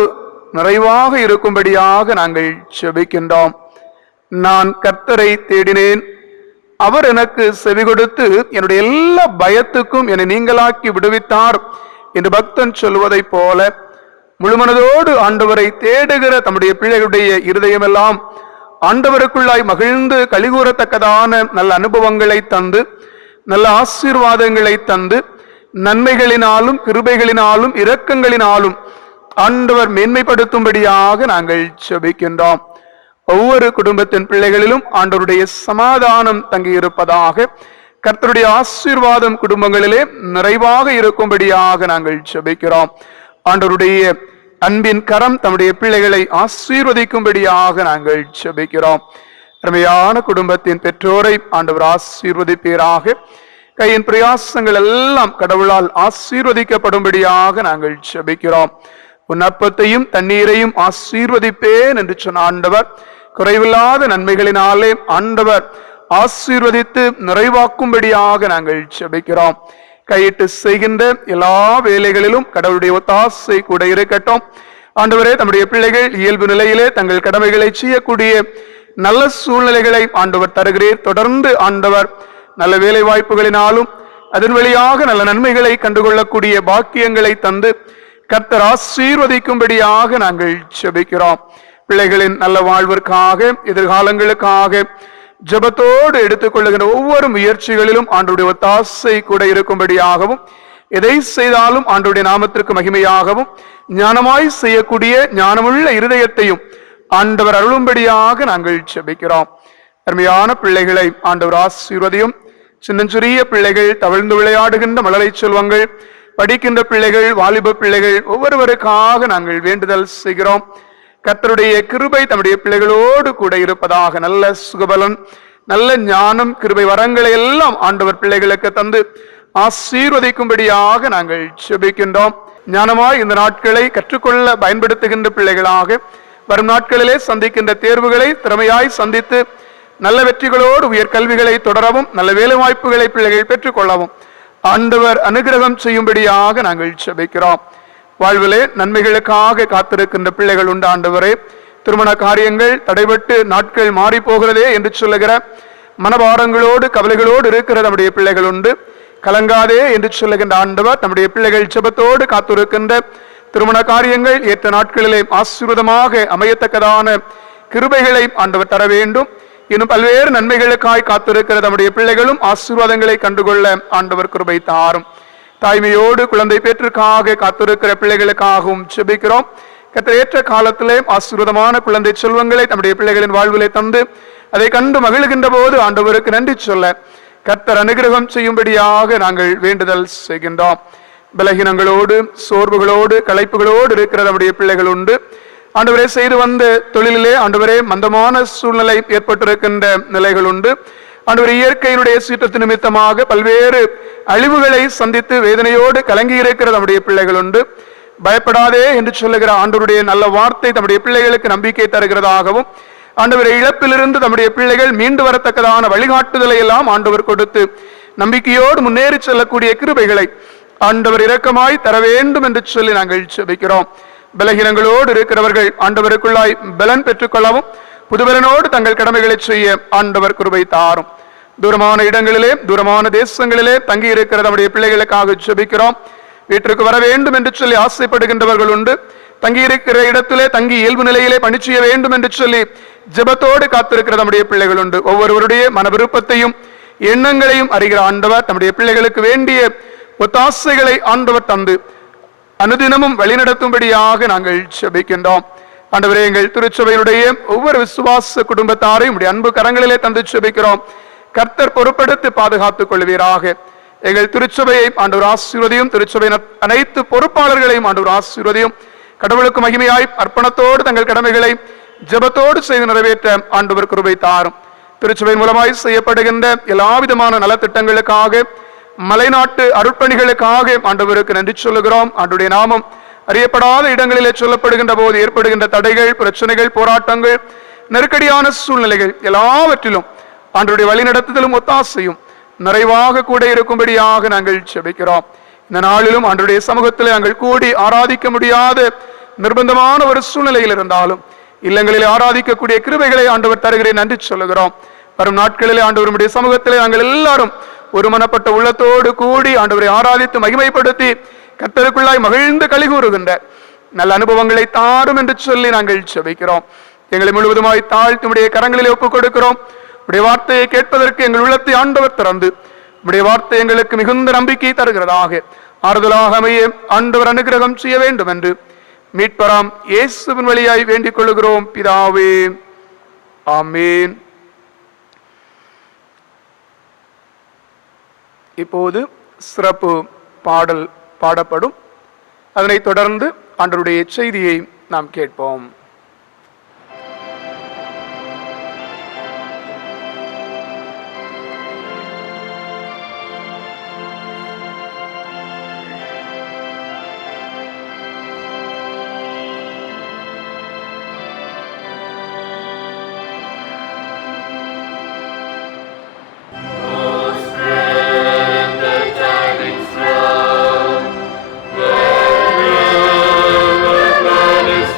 நிறைவாக இருக்கும்படியாக நாங்கள் ஜெபிக்கின்றோம். நான் கர்த்தரை தேடினேன், அவர் எனக்கு செவி கொடுத்து என்னுடைய எல்லா பயத்துக்கும் என்னை நீங்களாக்கி விடுவித்தார் என்று பக்தன் சொல்வதை போல முழுமனதோடு ஆண்டவரை தேடுகிற தம்முடைய பிள்ளைகளுடைய இருதயமெல்லாம் ஆண்டவருக்குள்ளாய் மகிழ்ந்து கலிகூறத்தக்கதான நல்ல அனுபவங்களை தந்து, நல்ல ஆசீர்வாதங்களை தந்து, நன்மைகளினாலும் கிருபைகளினாலும் இரக்கங்களினாலும் ஆண்டவர் மேன்மைப்படுத்தும்படியாக நாங்கள் ஜெபிக்கின்றோம். ஒவ்வொரு குடும்பத்தின் பிள்ளைகளிலும் ஆண்டவருடைய சமாதானம் தங்கியிருப்பதாக, கர்த்தருடைய ஆசீர்வாதம் குடும்பங்களிலே நிறைவாக இருக்கும்படியாக நாங்கள் ஜெபிக்கிறோம். ஆண்டவருடைய அன்பின் கரம் தம்முடைய பிள்ளைகளை ஆசீர்வதிக்கும்படியாக நாங்கள் ஜெபிக்கிறோம். அருமையான குடும்பத்தின் பெற்றோரை ஆண்டவர் ஆசீர்வதிப்பீராக. கையின் பிரயாசங்கள் எல்லாம் கடவுளால் ஆசீர்வதிக்கப்படும்படியாக நாங்கள் ஜெபிக்கிறோம். உன் அப்பத்தையும் தண்ணீரையும் ஆசீர்வதிப்பேன் என்று சொன்ன ஆண்டவர் குறைவில்லாத நன்மைகளினாலே ஆண்டவர் ஆசீர்வதித்து நிறைவாக்கும்படியாக நாங்கள் ஜெபிக்கிறோம். கையிட்டு செய்கின்ற எல்லா வேலைகளிலும் கடவுளுடைய ஒத்தாசை கூட இருக்கட்டும். ஆண்டவரே, தம்முடைய பிள்ளைகள் இயல்பு நிலையிலே தங்கள் கடமைகளை செய்யக்கூடிய நல்ல சூழ்நிலைகளை ஆண்டவர் தருகிறீர். தொடர்ந்து ஆண்டவர் நல்ல வேலை வாய்ப்புகளினாலும் அதன் வழியாக நல்ல நன்மைகளை கண்டுகொள்ளக்கூடிய பாக்கியங்களை தந்து கர்த்தர் ஆசீர்வதிக்கும்படியாக நாங்கள் ஜெபிக்கிறோம். பிள்ளைகளின் நல்ல வாழ்விற்காக, எதிர்காலங்களுக்காக ஜெபத்தோடு எடுத்துக்கொள்ளுகின்ற ஒவ்வொரு முயற்சிகளிலும் ஆண்டவருடைய ஒத்தாசை கூட இருக்கும்படியாகவும், எதை செய்தாலும் ஆண்டவருடைய நாமத்திற்கு மகிமையாகவும் ஞானமாய் செய்யக்கூடிய ஞானமுள்ள இருதயத்தையும் ஆண்டவர் அருளும்படியாக நாங்கள் ஜெபிக்கிறோம். அருமையான பிள்ளைகளை ஆண்டவர் ஆசீர்வதியும். சின்னஞ்சிறிய பிள்ளைகள், தவழ்ந்து விளையாடுகின்ற மலரை செல்வங்கள், படிக்கின்ற பிள்ளைகள், வாலிப பிள்ளைகள் ஒவ்வொருவருக்காக நாங்கள் வேண்டுதல் செய்கிறோம். கர்த்தருடைய கிருபை தம்முடைய பிள்ளைகளோடு கூட இருப்பதாக. நல்ல சுகபலன், நல்ல ஞானம், கிருபை வரங்களை எல்லாம் ஆண்டவர் பிள்ளைகளுக்கு தந்து ஆசீர்வதிக்கும்படியாக நாங்கள் ஜெபிக்கின்றோம். ஞானமாய் இந்த நாட்களை கற்றுக்கொள்ள பயன்படுத்துகின்ற பிள்ளைகளாக, வரும் நாட்களிலே சந்திக்கின்ற தேர்வுகளை திறமையாய் சந்தித்து நல்ல வெற்றிகளோடு உயர்கல்விகளை தொடரவும், நல்ல வேலை வாய்ப்புகளை பிள்ளைகள் பெற்றுக்கொள்ளவும் ஆண்டவர் அனுகிரகம் செய்யும்படியாக நாங்கள் ஜெபிக்கிறோம். வாழ்விலே நன்மைகளுக்காக காத்திருக்கின்ற பிள்ளைகள் உண்டு. ஆண்டவரே, திருமண காரியங்கள் தடைபட்டு நாட்கள் மாறி போகிறதே என்று சொல்லுகிற மனபாரங்களோடு கவலைகளோடு இருக்கிற நம்முடைய பிள்ளைகள் உண்டு. கலங்காதே என்று சொல்லுகின்ற ஆண்டவர் நம்முடைய பிள்ளைகள் ஜெபத்தோடு காத்திருக்கின்ற திருமண காரியங்கள் ஏற்ற நாட்களிலே ஆசீர்வாதமாக அமையத்தக்கதான கிருபைகளை ஆண்டவர் தர வேண்டும். இன்னும் பல்வேறு நன்மைகளுக்காய் காத்திருக்கிற நம்முடைய பிள்ளைகளும் ஆசீர்வாதங்களை கண்டுகொள்ள ஆண்டவர் கிருபை தாரும். தாய்மையோடு குழந்தை பேற்றுக்காக காத்திருக்கிற பிள்ளைகளுக்காகவும் ஜெபிக்கிறோம். கர்த்தர் ஏற்ற காலத்திலே ஆசீர்வாதமான குழந்தை செல்வங்களை நம்முடைய பிள்ளைகளின் வாழ்விலே தந்து அதை கண்டு மகிழ்கின்ற போது ஆண்டவருக்கு நன்றி சொல்ல கர்த்தர் அனுகிரகம் செய்யும்படியாக நாங்கள் வேண்டுதல் செய்கின்றோம். பலகீனங்களோடு, சோர்வுகளோடு, களைப்புகளோடு இருக்கிற நம்முடைய பிள்ளைகள் உண்டு. ஆண்டவரே, செய்து வந்த தொழிலிலே ஆண்டவரே மந்தமான சூழ்நிலை ஏற்பட்டிருக்கின்ற நிலைகள் உண்டு. ஆண்டவரே, இயற்கையினுடைய சீற்றத்து நிமித்தமாக பல்வேறு அழிவுகளை சந்தித்து வேதனையோடு கலங்கி இருக்கிற நம்முடைய பிள்ளைகள் உண்டு. பயப்படாதே என்று சொல்லுகிற ஆண்டவருடைய நல்ல வார்த்தை நம்முடைய பிள்ளைகளுக்கு நம்பிக்கை தருகிறதாகவும், ஆண்டவரை இழப்பிலிருந்து நம்முடைய பிள்ளைகள் மீண்டு வரத்தக்கதான வழிகாட்டுதலை எல்லாம் ஆண்டவர் கொடுத்து நம்பிக்கையோடு முன்னேறி செல்லக்கூடிய கிருபைகளை ஆண்டவர் இரக்கமாய் தர வேண்டும் என்று சொல்லி நாங்கள் ஜெபிக்கிறோம். பலகீனங்களோடு இருக்கிறவர்கள் ஆண்டவருக்குள்ளாய் பலன் பெற்றுக்கொள்ளவும், புதுபலனோடு தங்கள் கடமைகளை செய்ய ஆண்டவர் கிருபை தாரும். தூரமான இடங்களிலே, தூரமான தேசங்களிலே தங்கி இருக்கிற நம்முடைய பிள்ளைகளுக்காக ஜெபிக்கிறோம். வீட்டிற்கு வர வேண்டும் என்று சொல்லி ஆசைப்படுகின்றவர்கள் உண்டு. தங்கி இருக்கிற இடத்திலே தங்கி இயல்பு நிலையிலே பணி செய்ய வேண்டும் என்று சொல்லி ஜெபத்தோடு காத்திருக்கிற நம்முடைய பிள்ளைகள் உண்டு. ஒவ்வொருவருடைய மன விருப்பத்தையும் எண்ணங்களையும் அறிகிற ஆண்டவர் நம்முடைய பிள்ளைகளுக்கு வேண்டிய ஒத்தாசைகளை ஆண்டவர் தந்து அனுதினமும் வழிநடத்தும்படியாக நாங்கள் ஜெபிக்கின்றோம். ஆண்டவரே, எங்கள் திருச்சபையினுடைய ஒவ்வொரு விசுவாச குடும்பத்தாரையும் உடைய அன்பு கரங்களிலே தந்து ஜெபிக்கிறோம். கர்த்தர் பொறுப்படுத்தி பாதுகாத்துக் கொள்வீராக. எங்கள் திருச்சபையை ஆண்டவர் ஆசீர்வதியும். திருச்சபையின் அனைத்து பொறுப்பாளர்களையும் ஆண்டவர் ஆசீர்வதியும். கடவுளுக்கு மகிமையாய் அர்ப்பணத்தோடு தங்கள் கடமைகளை ஜெபத்தோடு செய்து நிறைவேற்ற ஆண்டவர் கிருபை தாரும். திருச்சபையின் மூலமாய் செய்யப்படுகின்ற எல்லா விதமான நலத்திட்டங்களுக்காக, மலைநாட்டு அருட்பணிகளுக்காக ஆண்டவருக்கு நன்றி சொல்லுகிறோம். ஆண்டவருடைய நாமம் அறியப்படாத இடங்களிலே சொல்லப்படுகின்ற போது ஏற்படுகின்ற தடைகள், பிரச்சனைகள், போராட்டங்கள், நெருக்கடியான சூழ்நிலைகள் எல்லாவற்றிலும் ஆண்டவருடைய வழிநடத்துதலும் ஒத்தாசையும் நிறைவாக கூட இருக்கும்படியாக நாங்கள் ஜெபிக்கிறோம். இந்த நாளிலும் ஆண்டவருடைய சமூகத்திலே நாங்கள் கூடி ஆராதிக்க முடியாத நிர்பந்தமான ஒரு சூழ்நிலையில் இருந்தாலும் இல்லங்களிலே ஆராதிக்கக்கூடிய கிருபைகளை ஆண்டவர் தருகிறேன் நன்றி சொல்லுகிறோம். வரும் நாட்களிலே ஆண்டவருடைய சமூகத்திலே நாங்கள் எல்லாரும் ஒருமனப்பட்ட உள்ளத்தோடு கூடி ஆண்டவரை ஆராதித்து மகிமைப்படுத்தி கர்த்தருக்குள்ளாய் மகிழ்ந்து களி கூறுகின்ற நல்ல அனுபவங்களை தாரும் என்று சொல்லி நாங்கள் ஜெபிக்கிறோம். எங்களை முழுவதுமாய் தாழ்த்தி உடைய கரங்களிலே ஒப்புக் கொடுக்கிறோம். உடைய வார்த்தையை கேட்பதற்கு எங்கள் உள்ளத்தை ஆண்டவர் திறந்து உடைய வார்த்தை எங்களுக்கு மிகுந்த நம்பிக்கை தருகிறதாக ஆறுதலாக அமைய ஆண்டவர் அனுகிரகம் செய்ய வேண்டும் என்று மீட்பராம் இயேசுவின் வழியாய் வேண்டிக் கொள்கிறோம் பிதாவே, ஆமேன். இப்போது சிறப்பு பாடல் பாடப்படும். அதனைத் தொடர்ந்து ஆண்டவருடைய செய்தியை நாம் கேட்போம். Is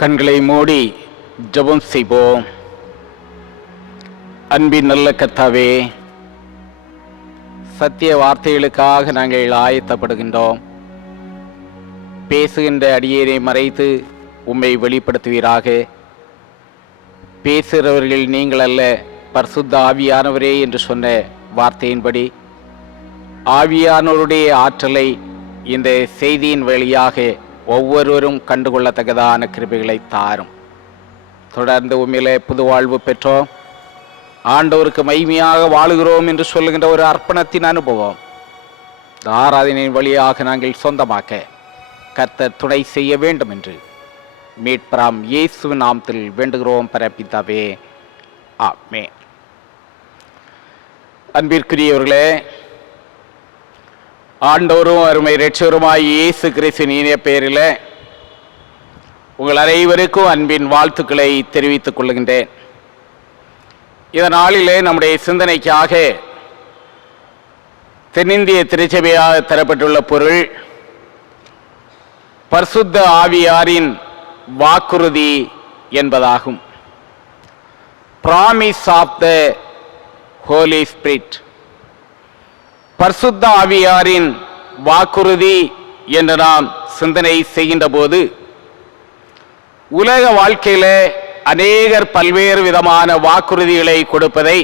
கண்களை மூடி ஜெபம் செய்வோம். அன்பின் நல்ல கர்த்தாவே, சத்திய வார்த்தைகளுக்காக நாங்கள் ஆயத்தப்படுகின்றோம். பேசுகின்ற அடியேனை மறைத்து உம்மை வெளிப்படுத்துவீராக. பேசுகிறவர்கள் நீங்கள் அல்ல, பரிசுத்த ஆவியானவரே என்று சொன்ன வார்த்தையின்படி ஆவியானவருடைய ஆற்றலை இந்த செய்தியின் வழியாக ஒவ்வொருவரும் கண்டுகொள்ளத்தக்கதான கிருபைகளை தாரும். தொடர்ந்து உண்மையிலே புது வாழ்வு பெற்றோம், ஆண்டவருக்கு மகிமையாக வாழுகிறோம் என்று சொல்லுகின்ற ஒரு அர்ப்பணத்தின் அனுபவம் இந்த ஆராதனையின் வழியாக நாங்கள் சொந்தமாக்க கர்த்தர் துணை செய்ய வேண்டும் என்று மீட்பராம் இயேசுவின் நாமத்தில் வேண்டுகிறோம் பரப்பிதாவே, ஆமென். அன்பிற்குரியவர்களே, ஆண்டவரும் அருமை இரட்சகருமாய் இயேசு கிறிஸ்துவின் இனிய பெயரில் உங்கள் அனைவருக்கும் அன்பின் வாழ்த்துக்களை தெரிவித்துக் கொள்கின்றேன். இந்த நாளிலே நம்முடைய சிந்தனைக்காக தென்னிந்திய திருச்சபையாக தரப்பட்டுள்ள பொருள் பரிசுத்த ஆவியாரின் வாக்குறுதி என்பதாகும். Promise of the Holy Spirit. பரிசுத்த ஆவியாரின் வாக்குறுதி என்று நாம் சிந்தனை செய்கின்ற போது உலக வாழ்க்கையில அநேகர் பல்வேறு விதமான வாக்குறுதிகளை கொடுப்பதை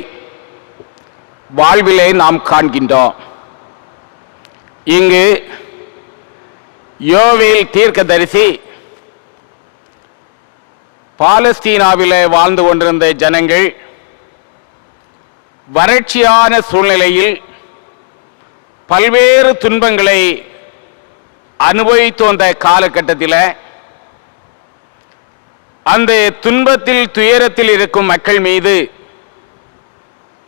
வாழ்விலே நாம் காண்கின்றோம். இங்கு யோவேல் தீர்க்கதரிசி பாலஸ்தீனாவிலே வாழ்ந்து கொண்டிருந்த ஜனங்கள் வறட்சியான சூழ்நிலையில் பல்வேறு துன்பங்களை அனுபவித்து வந்த காலகட்டத்தில் அந்த துன்பத்தில் துயரத்தில் இருக்கும் மக்கள் மீது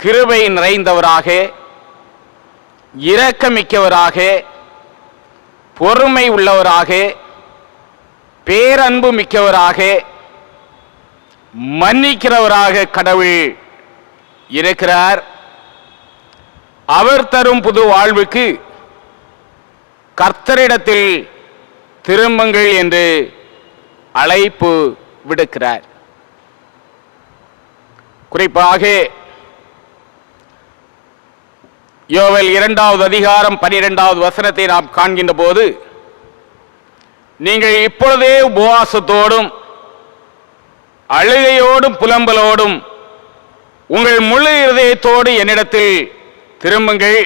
கிருபை நிறைந்தவராக, இரக்கமிக்கவராக, பொறுமை உள்ளவராக, பேரன்பு மிக்கவராக, மன்னிக்கிறவராக கடவுள் இருக்கிறார். அவர் தரும் புது வாழ்வுக்கு கர்த்தரிடத்தில் திரும்புங்கள் என்று அழைப்பு விடுக்கிறார். குறிப்பாக யோவேல் 2வது அதிகாரம் 12வது வசனத்தை நாம் காண்கின்ற போது, நீங்கள் இப்பொழுதே உபவாசத்தோடும் அழுகையோடும் புலம்பலோடும் உங்கள் முழு இருதயத்தோடு என்னிடத்தில் திரும்புங்கள்,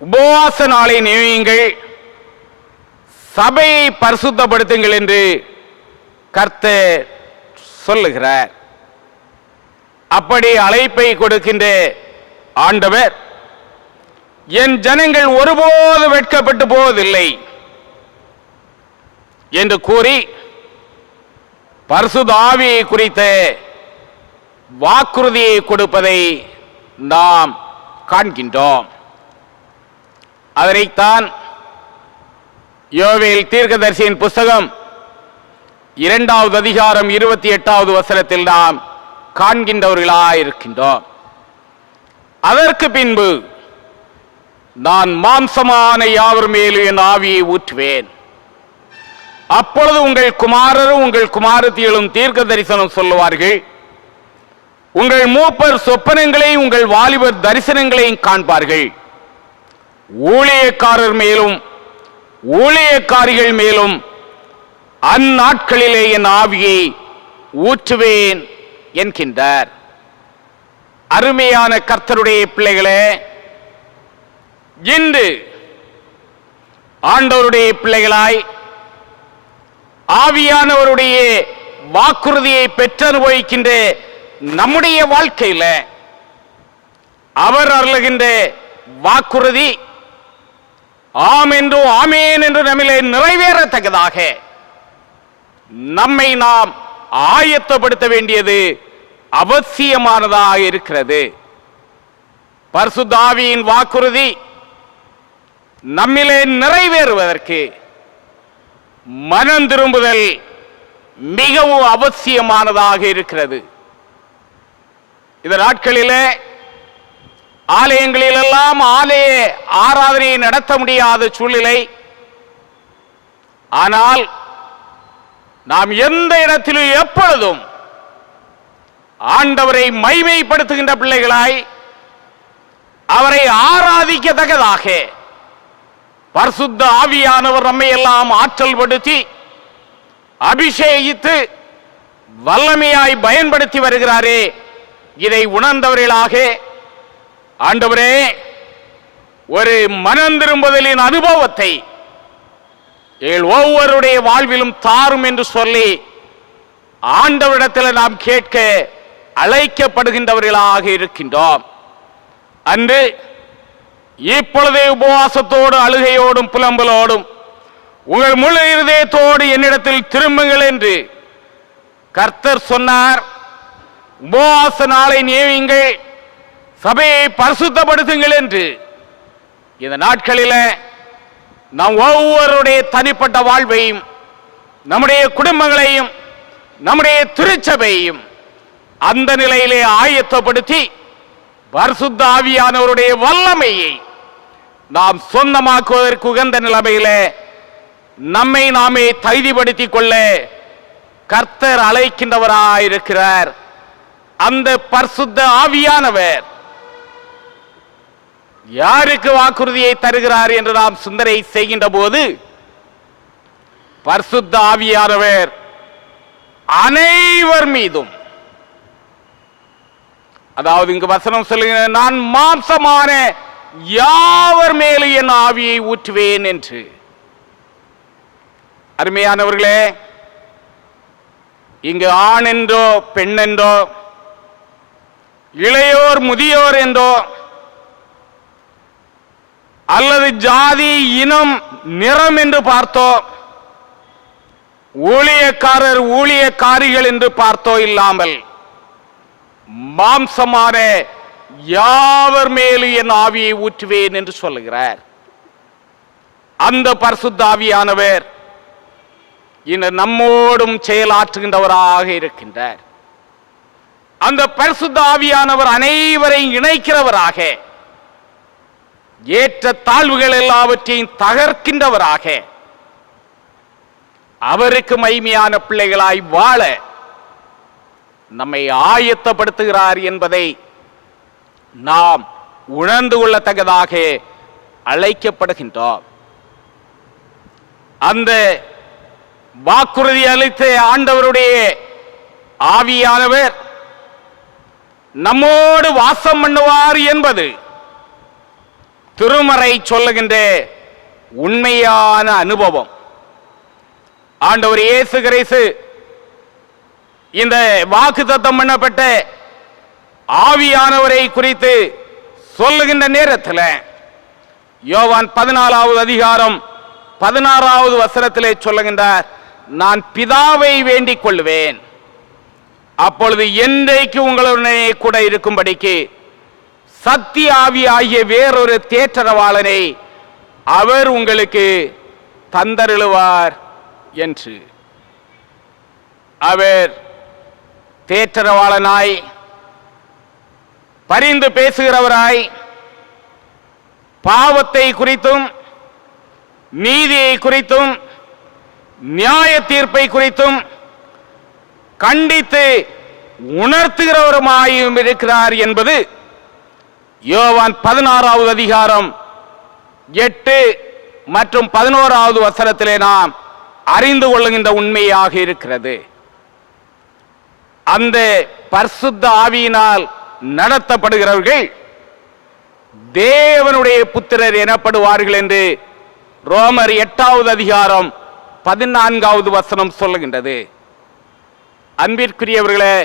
உபவாச நாளை நினைவுங்கள், சபையை பரிசுத்தப்படுத்துங்கள் என்று கர்த்தர் சொல்லுகிறார். அப்படி அழைப்பை கொடுக்கின்ற ஆண்டவர், என் ஜனங்கள் ஒருபோது வெட்கப்பட்டு போவதில்லை என்று கூறி பரிசுத்த ஆவியை குறித்த வாக்குறுதியை கொடுப்பதை நாம் காண்கின்றோம். அதனைத்தான் யோவேல் தீர்க்கதரிசியின் புஸ்தகம் 2வது அதிகாரம் 28வது வசனத்தில் நாம் காண்கின்றவர்களாயிருக்கின்றோம். அதற்கு பின்பு நான் மாம்சமான யாவர் மேலும் என் ஆவியை ஊற்றுவேன், அப்பொழுது உங்கள் குமாரரும் உங்கள் குமாரத்திகளும் தீர்க்க தரிசனம் சொல்லுவார்கள், உங்கள் மூப்பர் சொப்பனங்களையும் உங்கள் வாலிபர் தரிசனங்களையும் காண்பார்கள், ஊழியக்காரர் மேலும் ஊழியக்காரிகள் மேலும் அந்நாட்களிலே என் ஆவியை ஊற்றுவேன் என்கின்றார். அருமையான கர்த்தருடைய பிள்ளைகளே, இன்று ஆண்டவருடைய பிள்ளைகளாய் ஆவியானவருடைய வாக்குறுதியை பெற்று அனுபவிக்கின்ற நம்முடைய வாழ்க்கையில் அவர் அருளுகின்ற வாக்குறுதி ஆம் என்றும் ஆமேன் என்று நம்மிலே நிறைவேறத்தக்கதாக நம்மை நாம் ஆயத்தப்படுத்த வேண்டியது அவசியமானதாக இருக்கிறது. பரிசுத்த ஆவியின் வாக்குறுதி நம்மிலே நிறைவேறுவதற்கு மனம் திரும்புதல் மிகவும் அவசியமானதாக இருக்கிறது. இந்த நாட்களிலே ஆலயங்களிலெல்லாம் ஆலய ஆராதனையை நடத்த முடியாத சூழ்நிலை. ஆனால் நாம் எந்த இடத்திலும் எப்பொழுதும் ஆண்டவரை மைமைப்படுத்துகின்ற பிள்ளைகளாய், அவரை ஆராதிக்கத்தக்கதாக பரிசுத்த ஆவியானவர் நம்மை எல்லாம் ஆற்றல் படுத்தி அபிஷேகித்து வல்லமையாய் பயன்படுத்தி வருகிறாரே, இதை உணர்ந்தவர்களாக ஆண்டவரே ஒரு மனம் திரும்புதலின் அனுபவத்தை ஒவ்வொருடைய வாழ்விலும் தாரும் என்று சொல்லி ஆண்டவரிடத்தில் நாம் கேட்க அழைக்கப்படுகின்றவர்களாக இருக்கின்றோம். அன்று இப்பொழுதே உபவாசத்தோடு அழுகையோடும் புலம்பலோடும் உங்கள் முழு இருதயத்தோடு என்னிடத்தில் திரும்புங்கள் என்று கர்த்தர் சொன்னார். உபவாச நாளை நியமியுங்கள், சபையை பரிசுத்தப்படுத்துங்கள் என்று இந்த நாட்களில் நாம் ஒவ்வொருடைய தனிப்பட்ட வாழ்வையும், நம்முடைய குடும்பங்களையும், நம்முடைய திருச்சபையையும் அந்த நிலையிலே ஆயத்தப்படுத்தி பரிசுத்த ஆவியானவருடைய வல்லமையை நாம் சொந்தமாக்குவதற்கு உகந்த நிலைமையிலே நம்மை நாமே தகுதிப்படுத்திக் கொள்ள கர்த்தர் அழைக்கின்றவராயிருக்கிறார். அந்த பரிசுத்த ஆவியானவர் யாருக்கு வாக்குறுதியை தருகிறார் என்று நாம் சிந்தனை செய்கின்ற போது, பரிசுத்த ஆவியானவர் அனைவர் மீதும், அதாவது இங்கு வசனம் சொல்லுங்க, நான் மாம்சமான யாவர் மேலும் என் ஆவியை ஊற்றுவேன் என்று. அருமையானவர்களே, இங்கு ஆண் என்றோ பெண் என்றோ இளையோர் முதியோர் என்றோ அல்லது ஜாதி இனம் நிறம் என்று பார்த்தோ, ஊழியக்காரர் ஊழியக்காரிகள் என்று பார்த்தோ இல்லாமல் மாம்சமான யாவர் மேலும் என் ஆவியை ஊற்றுவேன் என்று சொல்லுகிறார். அந்த பரிசுத்த ஆவியானவர் இன்று நம்மோடும் செயலாற்றுகின்றவராக இருக்கின்றார். அந்த பரிசுத்த ஆவியானவர் அனைவரையும் இணைக்கிறவராக, ஏற்ற தாழ்வுகள் எல்லாவற்றையும் தகர்க்கின்றவராக, அவருக்கு மகிமையான பிள்ளைகளாய் வாழ நம்மை ஆயத்தப்படுத்துகிறார் என்பதை நாம் உணர்ந்து கொள்ளத்தக்கதாக அழைக்கப்படுகின்றோம். அந்த வாக்குறுதி அளித்த ஆண்டவருடைய ஆவியானவர் நம்மோடு வாசம் பண்ணுவார் என்பது திருமறை சொல்லுகின்ற உண்மையான அனுபவம். ஆண்டவர் இயேசு கிறிஸ்து இந்த வாக்குத்தத்தம் பண்ணப்பட்ட ஆவியானவரை குறித்து சொல்லுகின்ற நேரத்தில் யோவான் 14வது அதிகாரம் 16வது வசனத்திலே சொல்லுகின்றார், நான் பிதாவை வேண்டிக் கொள்வேன், அப்பொழுது என்றைக்கு உங்களுடனே கூட இருக்கும்படிக்கு சத்திய ஆவி ஆகிய வேறொரு தேற்றரவாளனை அவர் உங்களுக்கு தந்தருளுவார் என்று. அவர் தேற்றரவாளனாய், பரிந்து பேசுகிறவராய், பாவத்தை குறித்தும் நீதியை குறித்தும் நியாய தீர்ப்பை குறித்தும் கண்டித்து உணர்த்துகிறவருமாயும் இருக்கிறார் என்பது யோவான் 16வது அதிகாரம் 8 மற்றும் 11வது வசனத்திலே நாம் அறிந்து கொள்ளுகின்ற உண்மையாக இருக்கிறது. அந்த பரிசுத்த ஆவியினால் நடத்தப்படுகிறவர்கள் தேவனுடைய புத்திரர் எனப்படுவார்கள் என்று ரோமர் 8வது அதிகாரம் 14வது வசனம் சொல்லுகின்றது. அன்பிற்குரியவர்களே,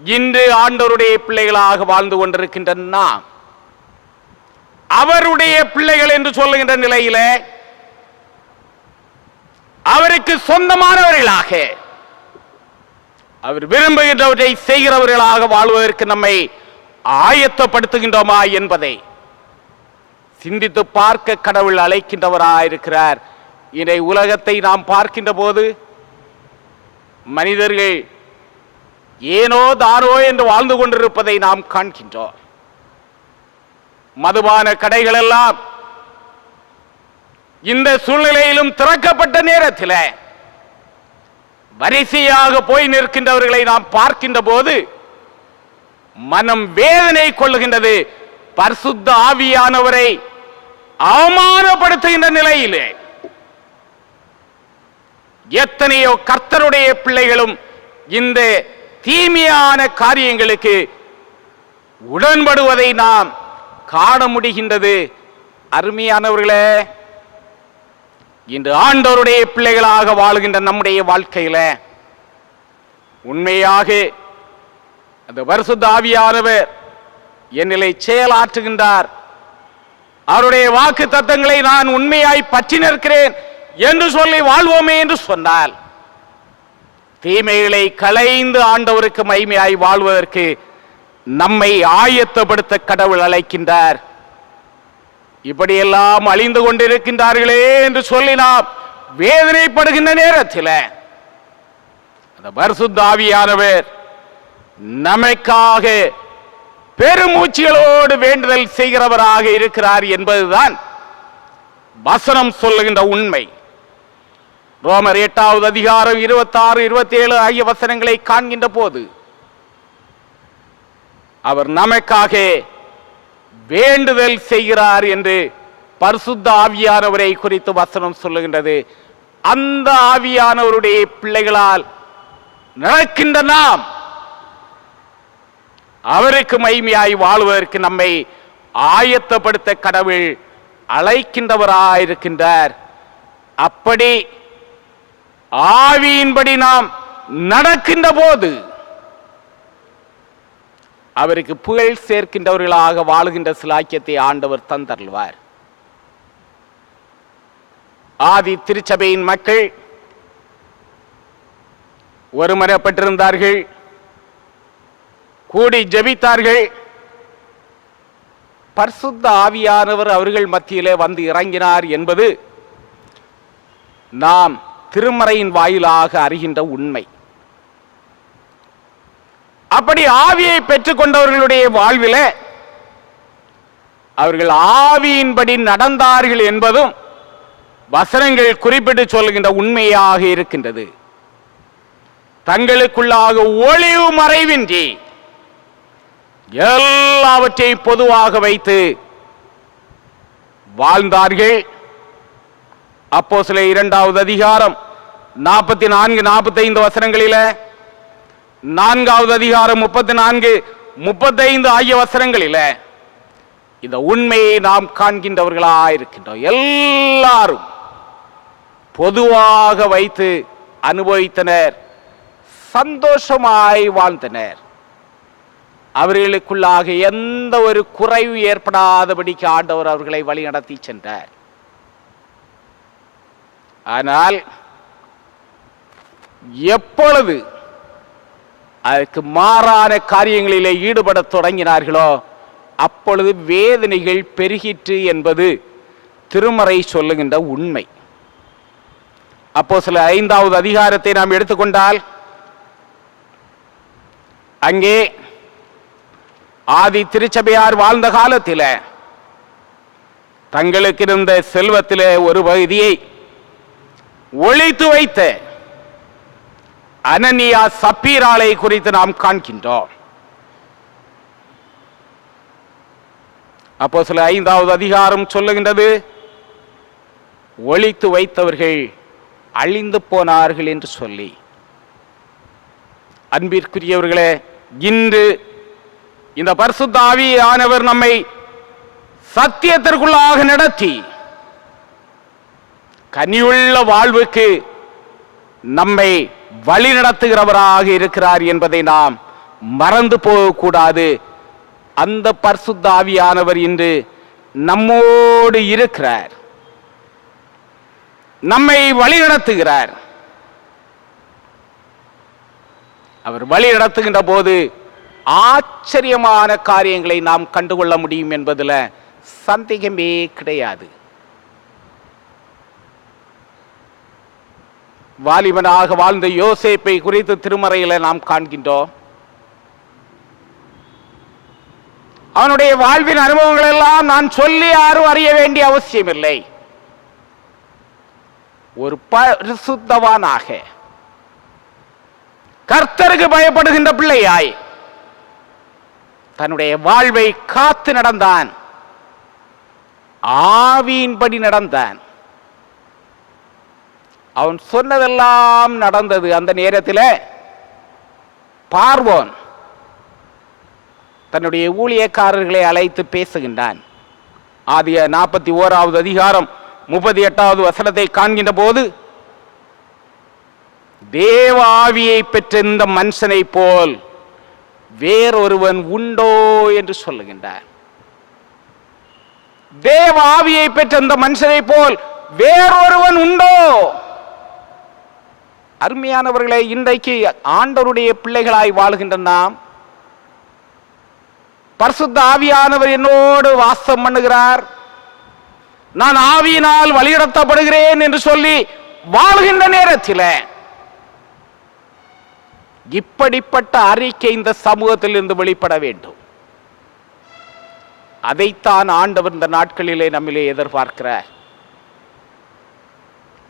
இன்று ஆண்டவருடைய பிள்ளைகளாக வாழ்ந்து கொண்டிருக்கின்ற நாம் அவருடைய பிள்ளைகள் என்று சொல்லுகின்ற நிலையில அவருக்கு சொந்தமானவர்களாக, அவர் விரும்புகின்றவற்றை செய்கிறவர்களாக வாழ்வதற்கு நம்மை ஆயத்தப்படுத்துகின்றோமா என்பதை சிந்தித்து பார்க்க கடவுள் அழைக்கின்றவராயிருக்கிறார். இதை உலகத்தை நாம் பார்க்கின்ற போது மனிதர்கள் ஏனோ தானோ என்று வாழ்ந்து கொண்டிருப்பதை நாம் காண்கின்றோம். மதுபான கடைகள் எல்லாம் இந்த சூழ்நிலையிலும் திறக்கப்பட்ட நேரத்தில் வரிசையாக போய் நிற்கின்றவர்களை நாம் பார்க்கின்ற போது மனம் வேதனை கொள்ளுகின்றது. பரிசுத்த ஆவியானவரை அவமானப்படுத்துகின்ற நிலையிலே எத்தனையோ கர்த்தருடைய பிள்ளைகளும் இந்த தீமையான காரியங்களுக்கு உடன்படுவதை நாம் காண முடிகின்றது. அருமையானவர்களே, இன்று ஆண்டவருடைய பிள்ளைகளாக வாழுகின்ற நம்முடைய வாழ்க்கையில உண்மையாக அந்த பரிசுத்த ஆவியானவர் என்னிலே செயலாற்றுகின்றார், அவருடைய வாக்கு தத்தங்களை நான் உண்மையாய் பற்றி நிற்கிறேன் என்று சொல்லி வாழ்வோமே என்று சொன்னால் தீமைகளை களைந்து ஆண்டவருக்கு மகிமையாய் வாழ்வதற்கு நம்மை ஆயத்தப்படுத்த கடவுள் அழைக்கின்றார். இப்படியெல்லாம் அழிந்து கொண்டிருக்கின்றார்களே என்று சொல்லி நாம் வேதனைப்படுகின்ற நேரத்தில் அந்த பரிசுத்த ஆவியானவர் நமக்காக பெருமூச்சுகளோடு வேண்டுதல் செய்கிறவராக இருக்கிறார் என்பதுதான் வசனம் சொல்லுகின்ற உண்மை. ரோமர் 8வது அதிகாரம் 26, 27 ஆகிய வசனங்களை காண்கின்ற போது அவர் நமக்காக வேண்டுதல் செய்கிறார் என்று பரிசுத்த ஆவியானவரை குறித்து வசனம் சொல்லுகின்றது. அந்த ஆவியானவருடைய பிள்ளைகளால் நடக்கின்ற நாம் அவருக்கு மகிமையாய் வாழ்வதற்கு நம்மை ஆயத்தப்படுத்த கடவுள் அழைக்கின்றவராயிருக்கின்றார். அப்படி ஆவியின்படி நாம் நடக்கின்ற போது அவருக்கு புகழ் சேர்க்கின்றவர்களாக வாழுகின்ற சிலாக்கியத்தை ஆண்டவர் தந்தருள்வார். ஆதி திருச்சபையின் மக்கள் ஒருமனப்பட்டிருந்தார்கள், கூடி ஜெபித்தார்கள். பரிசுத்த ஆவியானவர் அவர்கள் மத்தியிலே வந்து இறங்கினார் என்பது நாம் திருமறையின் வாயிலாக அறிகின்ற உண்மை. அப்படி ஆவியை பெற்றுக் கொண்டவர்களுடைய வாழ்விலே அவர்கள் ஆவியின்படி நடந்தார்கள் என்பதும் வசனங்கள் குறிப்பிட்டு சொல்கின்ற உண்மையாக இருக்கின்றது. தங்களுக்குள்ளாக ஒளிவு மறைவின்றி எல்லாவற்றையும் பொதுவாக வைத்து வாழ்ந்தார்கள். அப்போஸ்தலர் 2வது அதிகாரம் 44, 45 வசனங்களில, 4வது அதிகாரம் 34, 35 ஆகிய வசனங்களில இந்த உண்மையை நாம் காண்கின்றவர்களாயிருக்கின்றோம். எல்லாரும் பொதுவாக வைத்து அனுபவித்தனர், சந்தோஷமாய் வாழ்ந்தனர். அவர்களுக்குள்ளாக எந்த ஒரு குறைவு ஏற்படாதபடிக்கு ஆண்டவர் அவர்களை வழி நடத்தி சென்றார். ஆனால் எப்பொழுது அதற்கு மாறான காரியங்களிலே ஈடுபட தொடங்கினார்களோ அப்பொழுது வேதனைகள் பெருகிற்று என்பது திருமறை சொல்லுகின்ற உண்மை. அப்போஸ்தலர் 5வது அதிகாரத்தை நாம் எடுத்துக்கொண்டால் அங்கே ஆதி திருச்சபையார் வாழ்ந்த காலத்தில் தங்களுக்கு இருந்த செல்வத்திலே ஒரு பகுதியை ஒளித்து வைத்த அனனியா சப்பீராளை குறித்து நாம் காண்கின்றோம். அப்போஸ்தலர் 5வது அதிகாரம் சொல்லுகின்றது, ஒளித்து வைத்தவர்கள் அழிந்து போனார்கள் என்று சொல்லி. அன்பிற்குரியவர்களே, இன்று இந்த பரிசுத்த ஆவியானவர் நம்மை சத்தியத்திற்குள்ளாக நடத்தி கனியுள்ள வாழ்வுக்கு நம்மை வழி நடத்துகிறவராக இருக்கிறார் என்பதை நாம் மறந்து போகக்கூடாது. அந்த பரிசுத்த ஆவியானவர் இன்று நம்மோடு இருக்கிறார், நம்மை வழி நடத்துகிறார். அவர் வழி நடத்துகின்ற போது ஆச்சரியமான காரியங்களை நாம் கண்டுகொள்ள முடியும் என்பதில் சந்தேகமே கிடையாது. வாலிபனாக வாழ்ந்த யோசேப்பை குறித்து திருமறையில நாம் காண்கின்றோம். அவனுடைய வாழ்வின் அனுபவங்கள் எல்லாம் நான் சொல்லி யாரும் அறிய வேண்டிய அவசியம் இல்லை. ஒரு பரிசுத்தவானாக கர்த்தருக்கு பயப்படுகின்ற பிள்ளையாய் தன்னுடைய வாழ்வை காத்து நடந்தான், ஆவியின்படி நடந்தான். அவன் சொன்னதெல்லாம் நடந்தது. அந்த நேரத்தில் பார்வோன் தன்னுடைய ஊழியக்காரர்களை அழைத்து பேசுகின்றான். ஆதிய 41வது அதிகாரம் 38வது வசனத்தை காண்கின்ற போது, தேவ ஆவியை பெற்ற இந்த மனுஷனை போல் வேறொருவன் உண்டோ என்று சொல்லுகின்றார். தேவ ஆவியை பெற்ற இந்த மனுஷனை போல் வேறொருவன் உண்டோ? அருமையானவர்களே, இன்றைக்கு ஆண்டவருடைய பிள்ளைகளாய் வாழுகின்ற நாம், பரிசுத்த ஆவியானவர் என்னோடு வாசம் பண்ணுகிறார், நான் ஆவியினால் வழிநடத்தப்படுகிறேன் என்று சொல்லி வாழுகின்ற நேரத்தில் இப்படிப்பட்ட அறிக்கை இந்த சமூகத்தில் இருந்து வெளிப்பட வேண்டும். அதைத்தான் ஆண்டவர் இந்த நாட்களிலே நம்மிலே எதிர்பார்க்கிறார்.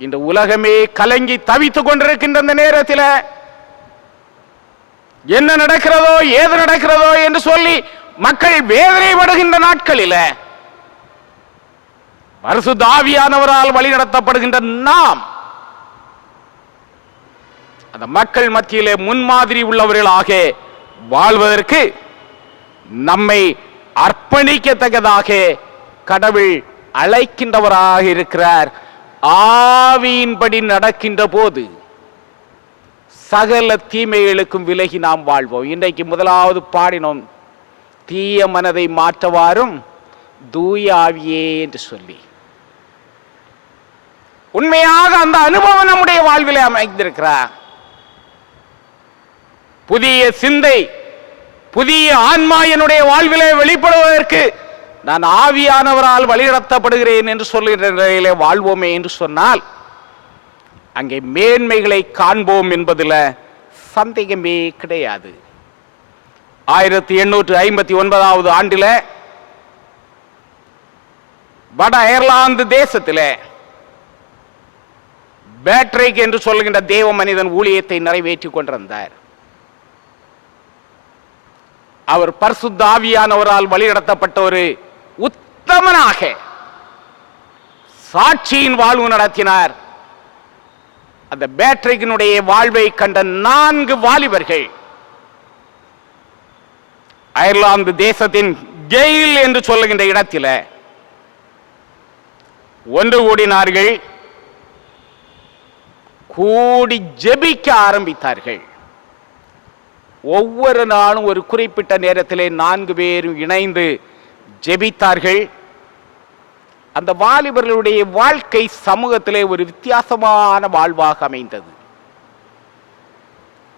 இந்த உலகமே கலங்கி தவித்துக் கொண்டிருக்கின்ற இந்த நேரத்தில் என்ன நடக்கிறதோ ஏது நடக்கிறதோ என்று சொல்லி மக்கள் வேதனைப்படுகின்ற நாட்களில் பரிசுத்த ஆவியானவரால் வழிநடத்தப்படுகின்ற நாம் அந்த மக்கள் மத்தியிலே முன்மாதிரி உள்ளவர்களாக வாழ்வதற்கு நம்மை அர்ப்பணிக்கத்தக்கதாக கடவுள் அழைக்கின்றவராக இருக்கிறார். ஆவியின்படி நடக்கின்ற போது சகல தீமைகளுக்கும் விலகி நாம் வாழ்வோம். இன்றைக்கு முதலாவது பாடினோம், தீய மனதை மாற்றவாரும் தூய ஆவியே என்று சொல்லி. உண்மையாக அந்த அனுபவம் நம்முடைய வாழ்விலே அமைந்திருக்கிறார். புதிய சிந்தை, புதிய ஆன்மா என்னுடைய வாழ்விலே வெளிப்படுவதற்கு நான் ஆவியானவரால் வழிநடத்தப்படுகிறேன் என்று சொல்லுகிற நிலையிலே வாழ்வோமே என்று சொன்னால் அங்கே மேன்மைகளை காண்போம் என்பதில் சந்தேகமே கிடையாது. 1859வது ஆண்டில் வட அயர்லாந்து தேசத்தில் பேட்ரிக் என்று சொல்லுகின்ற தேவ மனிதன் ஊழியத்தை நிறைவேற்றிக் கொண்டிருந்தார். அவர் பரிசுத்த ஆவியானவரால் வழிநடத்தப்பட்ட ஒரு உத்தமனாக சாட்சியின் வாழ்வு நடத்தினார். அந்த பேட்ரிக்கினுடைய வாழ்வை கண்ட 4 வாலிபர்கள் அயர்லாந்து தேசத்தின் கெயில் என்று சொல்லுகின்ற இடத்தில் ஒன்று கூடினார்கள், கூடி ஜெபிக்க ஆரம்பித்தார்கள். ஒவ்வொரு நாளும் ஒரு குறிப்பிட்ட நேரத்திலே 4 பேரும் இணைந்து ஜெபித்தார்கள். அந்த வாலிபர்களுடைய வாழ்க்கை சமூகத்திலே ஒரு வித்தியாசமான வாழ்வாக அமைந்தது.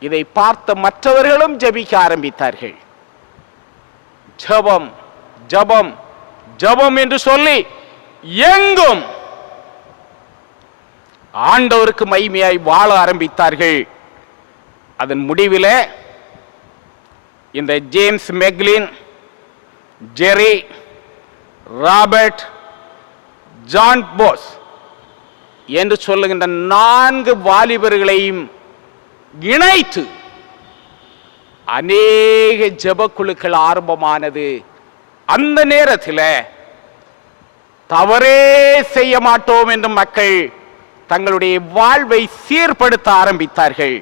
இதை பார்த்த மற்றவர்களும் ஜெபிக்க ஆரம்பித்தார்கள். ஜெபம் ஜெபம் ஜெபம் என்று சொல்லி எங்கும் ஆண்டவருக்கு மகிமையாய் வாழ ஆரம்பித்தார்கள். அதன் முடிவில் இந்த ஜேம்ஸ் மெக்லின், ஜெரி, ராபர்ட், ஜான் போஸ் என்று சொல்லுகின்ற 4 வாலிபர்களையும் இணைத்து அநேக ஜெபக்குழுக்கள் ஆரம்பமானது. அந்த நேரத்தில் தவறே செய்ய மாட்டோம் என்று மக்கள் தங்களுடைய வாழ்வை சீர்படுத்த ஆரம்பித்தார்கள்.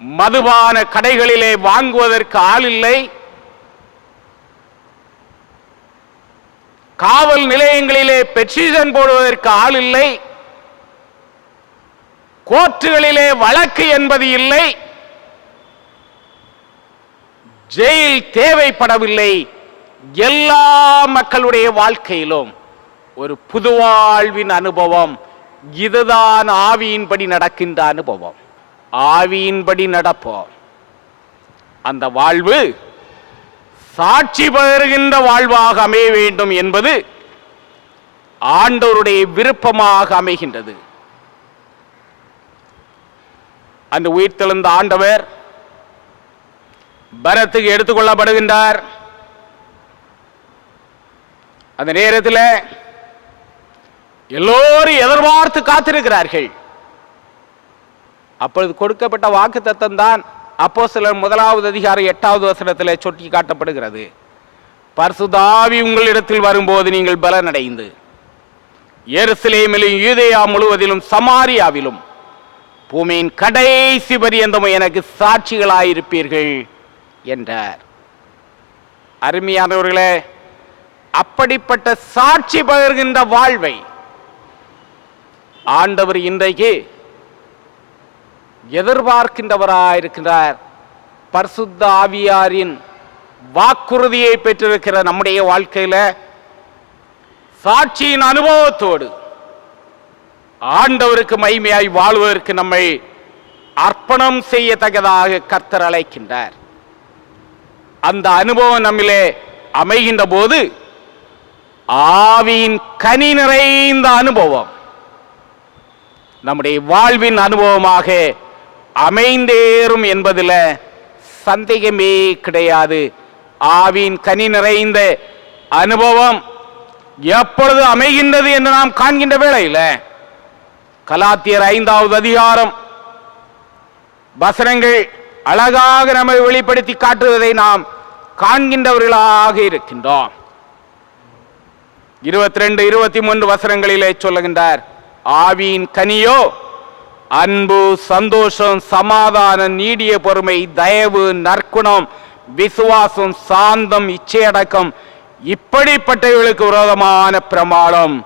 மதுபான கடைகளிலே வாங்குவதற்கு ஆள் இல்லை, காவல் நிலையங்களிலே பெட்டிஷன் போடுவதற்கு ஆள் இல்லை, கோர்ட்டுகளிலே வழக்கு என்பது இல்லை, ஜெயில் தேவைப்படவில்லை. எல்லா மக்களுடைய வாழ்க்கையிலும் ஒரு புது வாழ்வின் அனுபவம். இதுதான் ஆவியின்படி நடக்கின்ற அனுபவம். ஆவியின்படி நடப்போம். அந்த வாழ்வு சாட்சி பகர்கின்ற வாழ்வாக அமைய வேண்டும் என்பது ஆண்டவருடைய விருப்பமாக அமைகின்றது. அந்த உயிர்த்தெழுந்த ஆண்டவர் பரத்துக்கு எடுத்துக்கொள்ளப்படுகின்றார். அந்த நேரத்தில் எல்லோரும் எதிர்பார்த்து காத்திருக்கிறார்கள். அப்பொழுது கொடுக்கப்பட்ட வாக்குத்தத்தம் தான் அப்போஸ்தலர் 1 அதிகாரம் 8வது வசனத்திலே சுட்டி காட்டப்படுகிறது. பரிசுத்த ஆவி உங்களிடத்தில் வரும்போது நீங்கள் பலனடைந்து எருசலேமிலும் யூதேயா முழுவதிலும் சமாரியாவிலும் பூமியின் கடைசி பரியந்தமும் எனக்கு சாட்சிகளாயிருப்பீர்கள் என்றார். அருமையானவர்களே, அப்படிப்பட்ட சாட்சி பகர்கின்ற வாழ்வை ஆண்டவர் இன்றைக்கு எதிர்பார்க்கின்றவராயிருக்கிறார். பரிசுத்த ஆவியாரின் வாக்குறுதியை பெற்றிருக்கிற நம்முடைய வாழ்க்கையில சாட்சியின் அனுபவத்தோடு ஆண்டவருக்கு மகிமையாய் வாழ்வதற்கு நம்மை அர்ப்பணம் செய்யத்தக்கதாக கர்த்தர் அழைக்கின்றார். அந்த அனுபவம் நம்மிலே அமைகின்ற போது ஆவியின் கனி நிறைந்த அனுபவம் நம்முடைய வாழ்வின் அனுபவமாக அமைந்தேறும் என்பதில் சந்தேகமே கிடையாது. ஆவியின் கனி நிறைந்த அனுபவம் எப்பொழுது அமைகின்றது என்று நாம் காண்கின்ற வேளையில் கலாத்தியர் 5வது அதிகாரம் வசனங்கள் அழகாக நம்மை வெளிப்படுத்தி காட்டுவதை நாம் காண்கின்றவர்களாக இருக்கின்றோம். 22, 23 வசனங்களிலே சொல்லுகின்றார், ஆவியின் கனியோ அன்பு, சந்தோஷம், சமாதானம், நீடிய பொறுமை, தயவு, நற்குணம், விசுவாசம், சாந்தம், இச்சையடக்கம், இப்படிப்பட்டவர்களுக்கு விரோதமான பிரமாணம்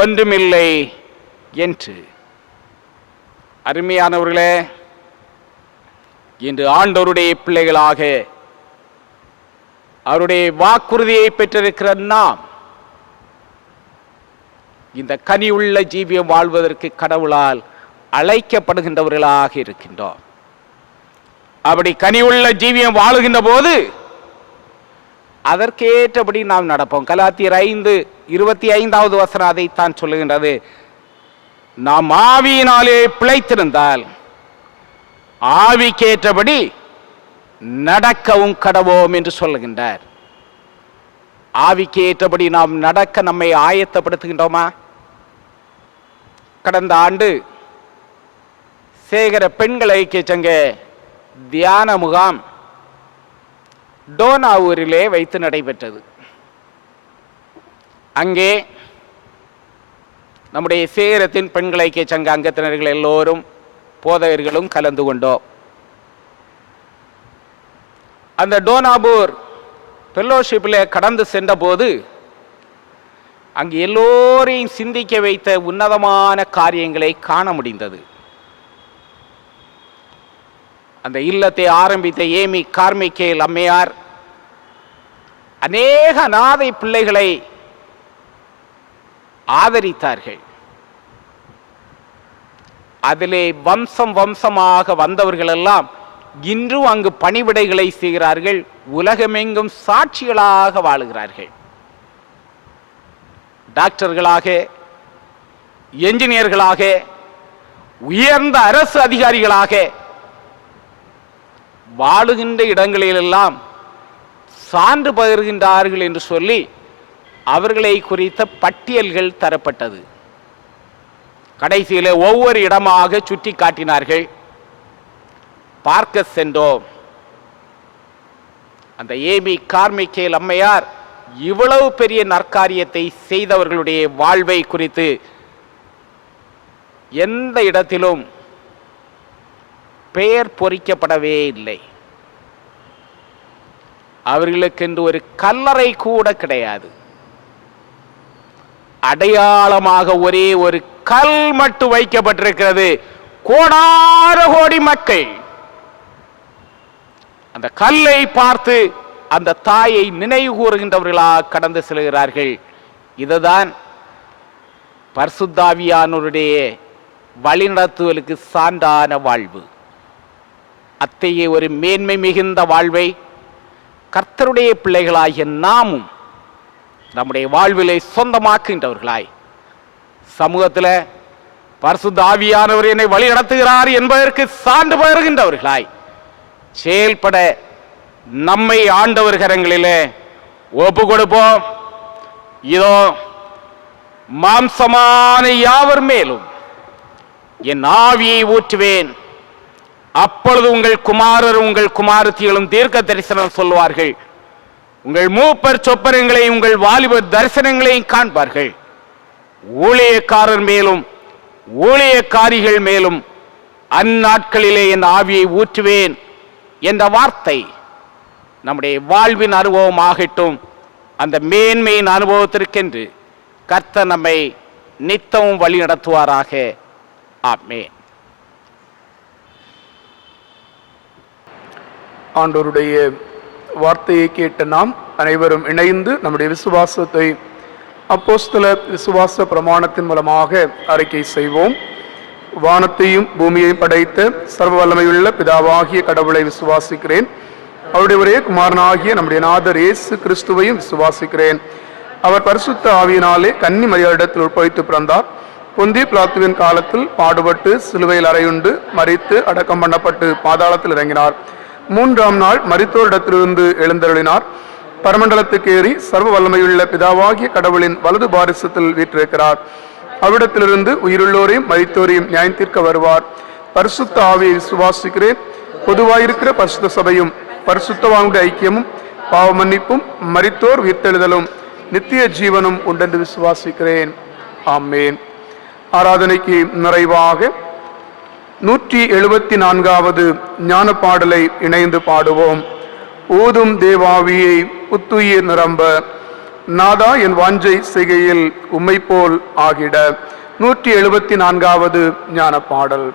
ஒன்றுமில்லை என்று. அருமையானவர்களே, இன்று ஆண்டவருடைய பிள்ளைகளாக அவருடைய வாக்குறுதியை பெற்றிருக்கிற நாம் இந்த கனியுள்ள ஜீவியம் வாழ்வதற்கு கடவுளால் அழைக்கப்படுகின்றவர்களாக இருக்கின்றோம். அப்படி கனியுள்ள ஜீவியம் வாழுகின்ற போது அதற்கேற்றபடி நாம் நடப்போம். கலாத்தியர் 5:25வது வசனம் அதைத்தான் சொல்லுகின்றது. நாம் ஆவியினாலே பிழைத்திருந்தால் ஆவிக்கேற்றபடி நடக்கவும் கடவோம் என்று சொல்லுகின்றார். ஆவிக்கேற்றபடி நாம் நடக்க நம்மை ஆயத்தப்படுத்துகின்றோமா? கடந்த ஆண்டு சேகர பெண்கள் ஐக்கிய சங்க தியான முகாம் டோனாவூரிலே வைத்து நடைபெற்றது. அங்கே நம்முடைய சேகரத்தின் பெண்கள் ஐக்கிய சங்க அங்கத்தினர்கள் எல்லோரும் போதகர்களும் கலந்து கொண்டோம். அந்த டோனாபூர் ஃபெல்லோஷிப்பில் கடந்து சென்ற போது அங்கு எல்லோரையும் சிந்திக்க வைத்த உன்னதமான காரியங்களை காண முடிந்தது. அந்த இல்லத்தை ஆரம்பித்த ஏமி கார்மிக்கேல் அம்மையார் அநேக அநாதை பிள்ளைகளை ஆதரித்தார்கள். அதிலே வம்சம் வம்சமாக வந்தவர்கள் எல்லாம் இன்றும் அங்கு பணிவிடைகளை செய்கிறார்கள். உலகமெங்கும் சாட்சிகளாக வாழுகிறார்கள். டாக்டர்களாக, என்ஜினியர்களாக, உயர்ந்த அரசு அதிகாரிகளாக வாழுகின்ற இடங்களிலெல்லாம் சான்று பகிர்கின்றார்கள் என்று சொல்லி அவர்களை குறித்த பட்டியல்கள் தரப்பட்டது. கடைசியில் ஒவ்வொரு இடமாக சுட்டி காட்டினார்கள். பார்க்க சென்றோம். அந்த ஏமி கார்மிக்கேல் அம்மையார் இவ்வளவு பெரிய நற்காரியத்தை செய்தவர்களுடைய வாழ்வை குறித்து எந்த இடத்திலும் பெயர் பொறிக்கப்படவே இல்லை. அவர்களுக்கென்று ஒரு கல்லறை கூட கிடையாது. அடையாளமாக ஒரே ஒரு கல் மட்டும் வைக்கப்பட்டிருக்கிறது. கோடான கோடி மக்கள் அந்த கல்லை பார்த்து அந்த தாயை நினைவு கூறுகின்றவர்களாக கடந்து செல்கிறார்கள். இதுதான் பரிசுத்த ஆவியானவருடைய வழிநடத்துதலுக்கு சான்றான வாழ்வு. அத்தகைய ஒரு மேன்மை மிகுந்த வாழ்வை கர்த்தருடைய பிள்ளைகளாகிய நாமும் நம்முடைய வாழ்விலை சொந்தமாக்குகின்றவர்களாய் சமூகத்தில் பரிசுத்த ஆவியானவர் என்னை வழி நடத்துகிறார் என்பதற்கு சான்று பகர்கின்றவர்களாய் செயல்பட நம்மை ஆண்டவர் கரங்களிலே ஒப்பு கொடுப்போம். இதோ மாம்சமான யாவர் மேலும் என் ஆவியை ஊற்றுவேன். அப்பொழுது உங்கள் குமாரர் உங்கள் குமாரத்திகளும் தீர்க்க தரிசனம் சொல்வார்கள். உங்கள் மூப்பர் சொப்பரங்களை உங்கள் வாலிபர் தரிசனங்களையும் காண்பார்கள். ஊழியக்காரர் மேலும் ஊழியக்காரிகள் மேலும் அந்நாட்களிலே என் ஆவியை ஊற்றுவேன் என்ற வார்த்தை நம்முடைய வாழ்வின் அனுபவமாகட்டும். அந்த மேன்மையின் அனுபவத்திற்கென்று கர்த்தர் நம்மை நித்தமும் வழி நடத்துவாராக. ஆமென். ஆண்டவருடைய வார்த்தையை கேட்ட நாம் அனைவரும் இணைந்து நம்முடைய விசுவாசத்தை அப்போஸ்தல விசுவாச பிரமாணத்தின் மூலமாக அறிக்கை செய்வோம். வானத்தையும் பூமியையும் படைத்த சர்வ வல்லமையுள்ள பிதாவாகிய கடவுளை விசுவாசிக்கிறேன். அவருடைய ஒரே குமாரனாகிய நம்முடைய நாதர் இயேசு கிறிஸ்துவையும் விசுவாசிக்கிறேன். அவர் பரிசுத்த ஆவியினாலே கன்னி மரியாளிடத்தில் உட்பவித்து பிறந்தார். பொந்தி பிலாத்துவின் காலத்தில் பாடுபட்டு சிலுவையில் அறையுண்டு மரித்து அடக்கம் பண்ணப்பட்டு பாதாளத்தில் இறங்கினார். 3ஆம் நாள் மரித்தோரிடத்திலிருந்து எழுந்தருளினார். பரமண்டலத்துக்கு ஏறி சர்வ வல்லமையுள்ள பிதாவாகிய கடவுளின் வலது பாரிசத்தில் வீற்றிருக்கிறார். அவ்விடத்திலிருந்து உயிருள்ளோரையும் மரித்தோரையும் நியாயம் தீர்க்க வருவார். பரிசுத்த ஆவியை விசுவாசிக்கிறேன். பொதுவாயிருக்கிற பரிசுத்த சபையும் பரிசுத்தவானுடைய ஐக்கியமும் பாவ மன்னிப்பும் மரித்தோர் உயிர்த்தெழுதலும் நித்திய ஜீவனும் உண்டென்று விசுவாசிக்கிறேன். ஆமேன். ஆராதனைக்கு நிறைவாக 174வது ஞான பாடலை இணைந்து பாடுவோம். ஊதும் தேவாவியை புத்துயிர் நிரம்ப நாதா என் வாஞ்சை செய்கையில் உம்மை போல் ஆகிட. 174வது ஞான பாடல்.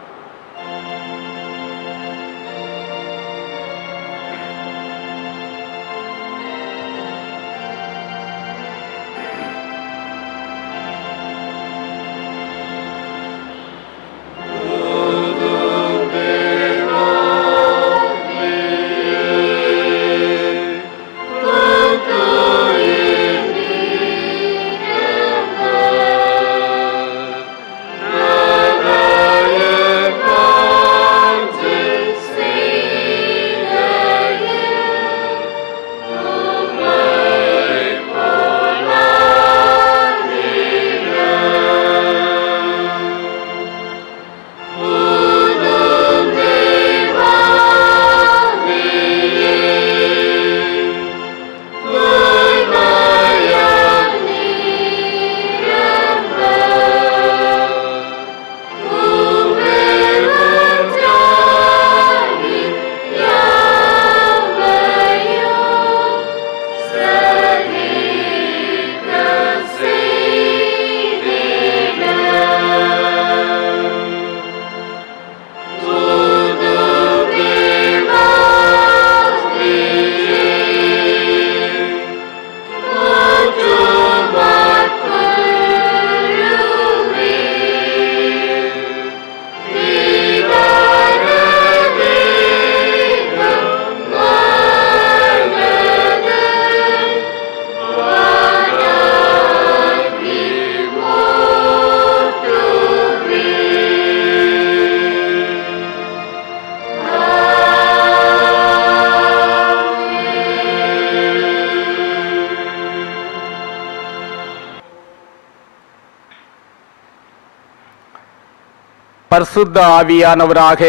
பரிசுத்த ஆவியானவராக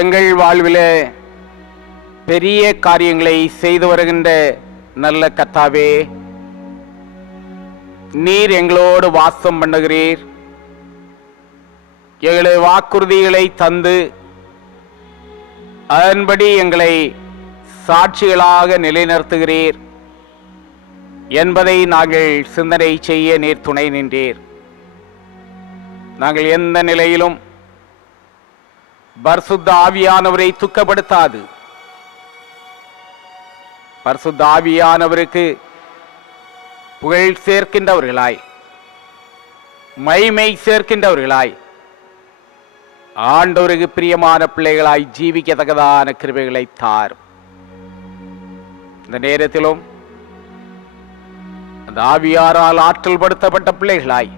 எங்கள் வாழ்விலே பெரிய காரியங்களை செய்து வருகின்ற நல்ல கர்த்தாவே, நீர் எங்களோடு வாசம் பண்ணுகிறீர். எங்களை வாக்குறுதிகளை தந்து அதன்படி எங்களை சாட்சிகளாக நிலைநிறுத்துகிறீர் என்பதை நாங்கள் சிந்தனை செய்ய நீர் துணை நின்றீர். நாங்கள் எந்த நிலையிலும் பரிசுத்த ஆவியானவரை துக்கப்படுத்தாது, பரிசுத்த ஆவியானவருக்கு புகழ் சேர்க்கின்றவர்களாய், மகிமை சேர்க்கின்றவர்களாய், ஆண்டவருக்கு பிரியமான பிள்ளைகளாய் ஜீவிக்கத்தக்கதான கிருபைகளை தார். இந்த நேரத்திலும் அந்த ஆவியாரால் ஆற்றல் படுத்தப்பட்ட பிள்ளைகளாய்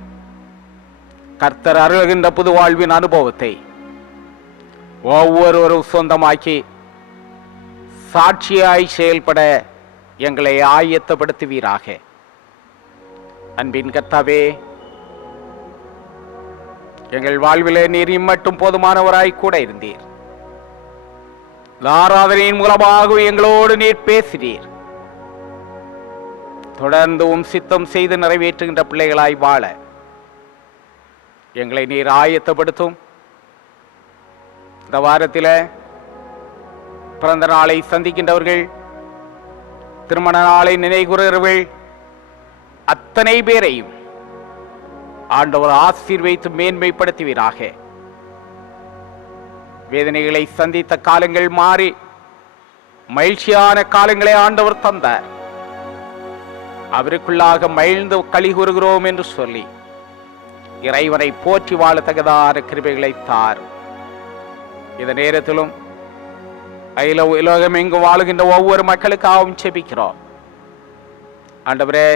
கர்த்தர் அருள்கின்ற புது வாழ்வின் அனுபவத்தை ஒவ்வொருவரும் சொந்தமாக்கி சாட்சியாய் செயல்பட எங்களை ஆயத்தப்படுத்துவீராக. அன்பின் கர்த்தாவே, எங்கள் வாழ்விலே நீர் இம்மட்டும் போதுமானவராய் கூட இருந்தீர். இந்த ஆராதனையின் மூலமாக எங்களோடு நீர் பேசினீர். தொடர்ந்து சித்தம் செய்து நிறைவேற்றுகின்ற பிள்ளைகளாய் வாழ எங்களை நீர் ஆயத்தப்படுத்தும். இந்த வாரத்தில் பிறந்த நாளை சந்திக்கின்றவர்கள், திருமண நாளை நினைவுகூறுகிறவர்கள் அத்தனை பேரையும் ஆண்டவர் ஆசீர்வதித்து மேன்மைப்படுத்துவீராக. வேதனைகளை சந்தித்த காலங்கள் மாறி மகிழ்ச்சியான காலங்களை ஆண்டவர் தந்தார். அவருக்குள்ளாக மகிழ்ந்து களி கூறுகிறோம் என்று சொல்லி இறைவனை போற்றி வாழத்தக்கதான கிருபைகளை தார். இந்த நேரத்திலும் உலகம் எங்கு வாழுகின்ற ஒவ்வொரு மக்களுக்காகவும் செபிக்கிறோம். ஆண்டவரே,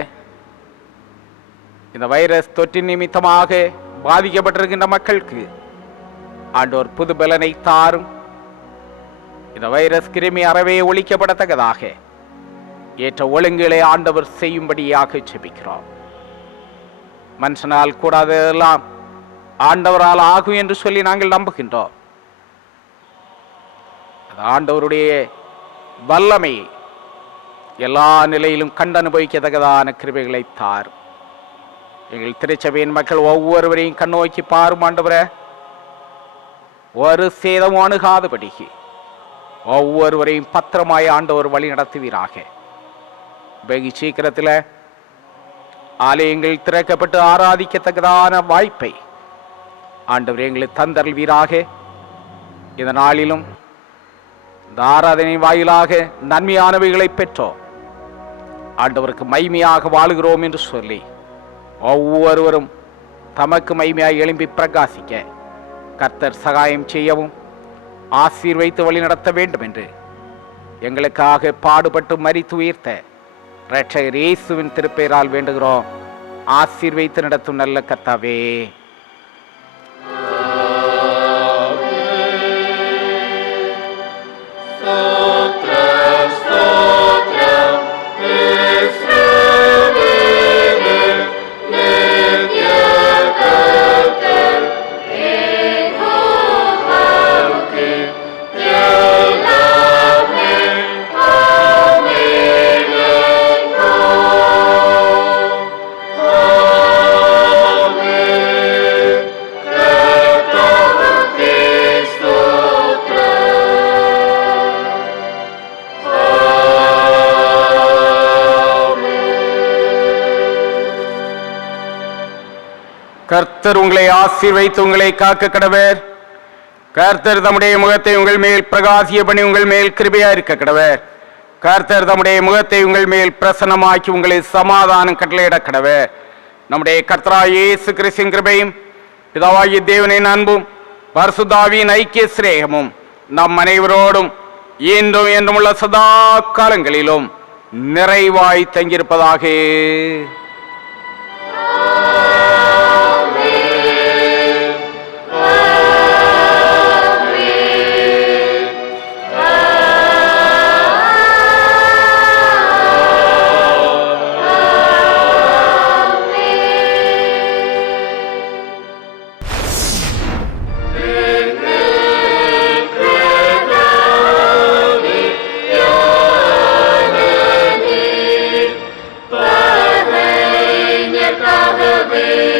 இந்த வைரஸ் தொற்றின் நிமித்தமாக பாதிக்கப்பட்டிருக்கின்ற மக்களுக்கு ஆண்டவர் புது பலனை தாரும். இந்த வைரஸ் கிருமி அறவே ஒழிக்கப்படத்தக்கதாக ஏற்ற ஒழுங்குகளை ஆண்டவர் செய்யும்படியாக செபிக்கிறோம். மனுஷனால் கூடாததெல்லாம் ஆண்டவரால் ஆகும் என்று சொல்லி நாங்கள் நம்புகின்றோம். ஆண்டவருடைய வல்லமையை எல்லா நிலையிலும் கண்டு அனுபவிக்கத்தக்கதான கிருபைகளை தார். எங்கள் திருச்சபையின் மக்கள் ஒவ்வொருவரையும் கண்ணோக்கி பாரும் ஆண்டவரே. ஒரு சேதமும் அணுகாதபடி ஒவ்வொருவரையும் பத்திரமாய் ஆண்டவர் வழி நடத்துவீராக. வெகு சீக்கிரத்தில் ஆலயங்கள் திறக்கப்பட்டு ஆராதிக்கத்தக்கதான வாய்ப்பை ஆண்டவர் எங்களுக்கு தந்தருள்வீராக. இந்த நாளிலும் இந்த ஆராதனை வாயிலாக நன்மையானவைகளை பெற்றோம். ஆண்டவருக்கு மகிமையாக வாழுகிறோம் என்று சொல்லி ஒவ்வொருவரும் தமக்கு மகிமையாக எழும்பி பிரகாசிக்க கர்த்தர் சகாயம் செய்யவும் ஆசீர்வைத்து வழி நடத்த வேண்டும் என்று எங்களுக்காக பாடுபட்டு மரித்து உயிர்த்த இரட்சகர் இயேசுவின் திருப்பெயரால் வேண்டுகிறோம். ஆசீர்வைத்து நடத்தும் நல்ல கர்த்தாவே. கர்த்தர் உங்களை ஆசீர்வைத்து உங்களை காக்க கடவர். கர்த்தர் தம்முடைய முகத்தை உங்கள் மேல் பிரகாசிய பண்ணி உங்கள் மேல் கிருபையா இருக்க கடவர். கர்த்தர் தம்முடைய முகத்தை உங்கள் மேல் பிரசன்னமாக்கி உங்களை சமாதானம் கட்டளையிட கடவர். நம்முடைய கர்த்தராகிய இயேசு கிறிஸ்துவின் கிருபையும் பிதாவாகிய தேவனின் அன்பும் பரிசுத்தாவியின் ஐக்கிய சிநேகமும் நம் அனைவரோடும் இன்றும் என்றும் உள்ள சதா காலங்களிலும் நிறைவாய் தங்கியிருப்பதாக. Amen.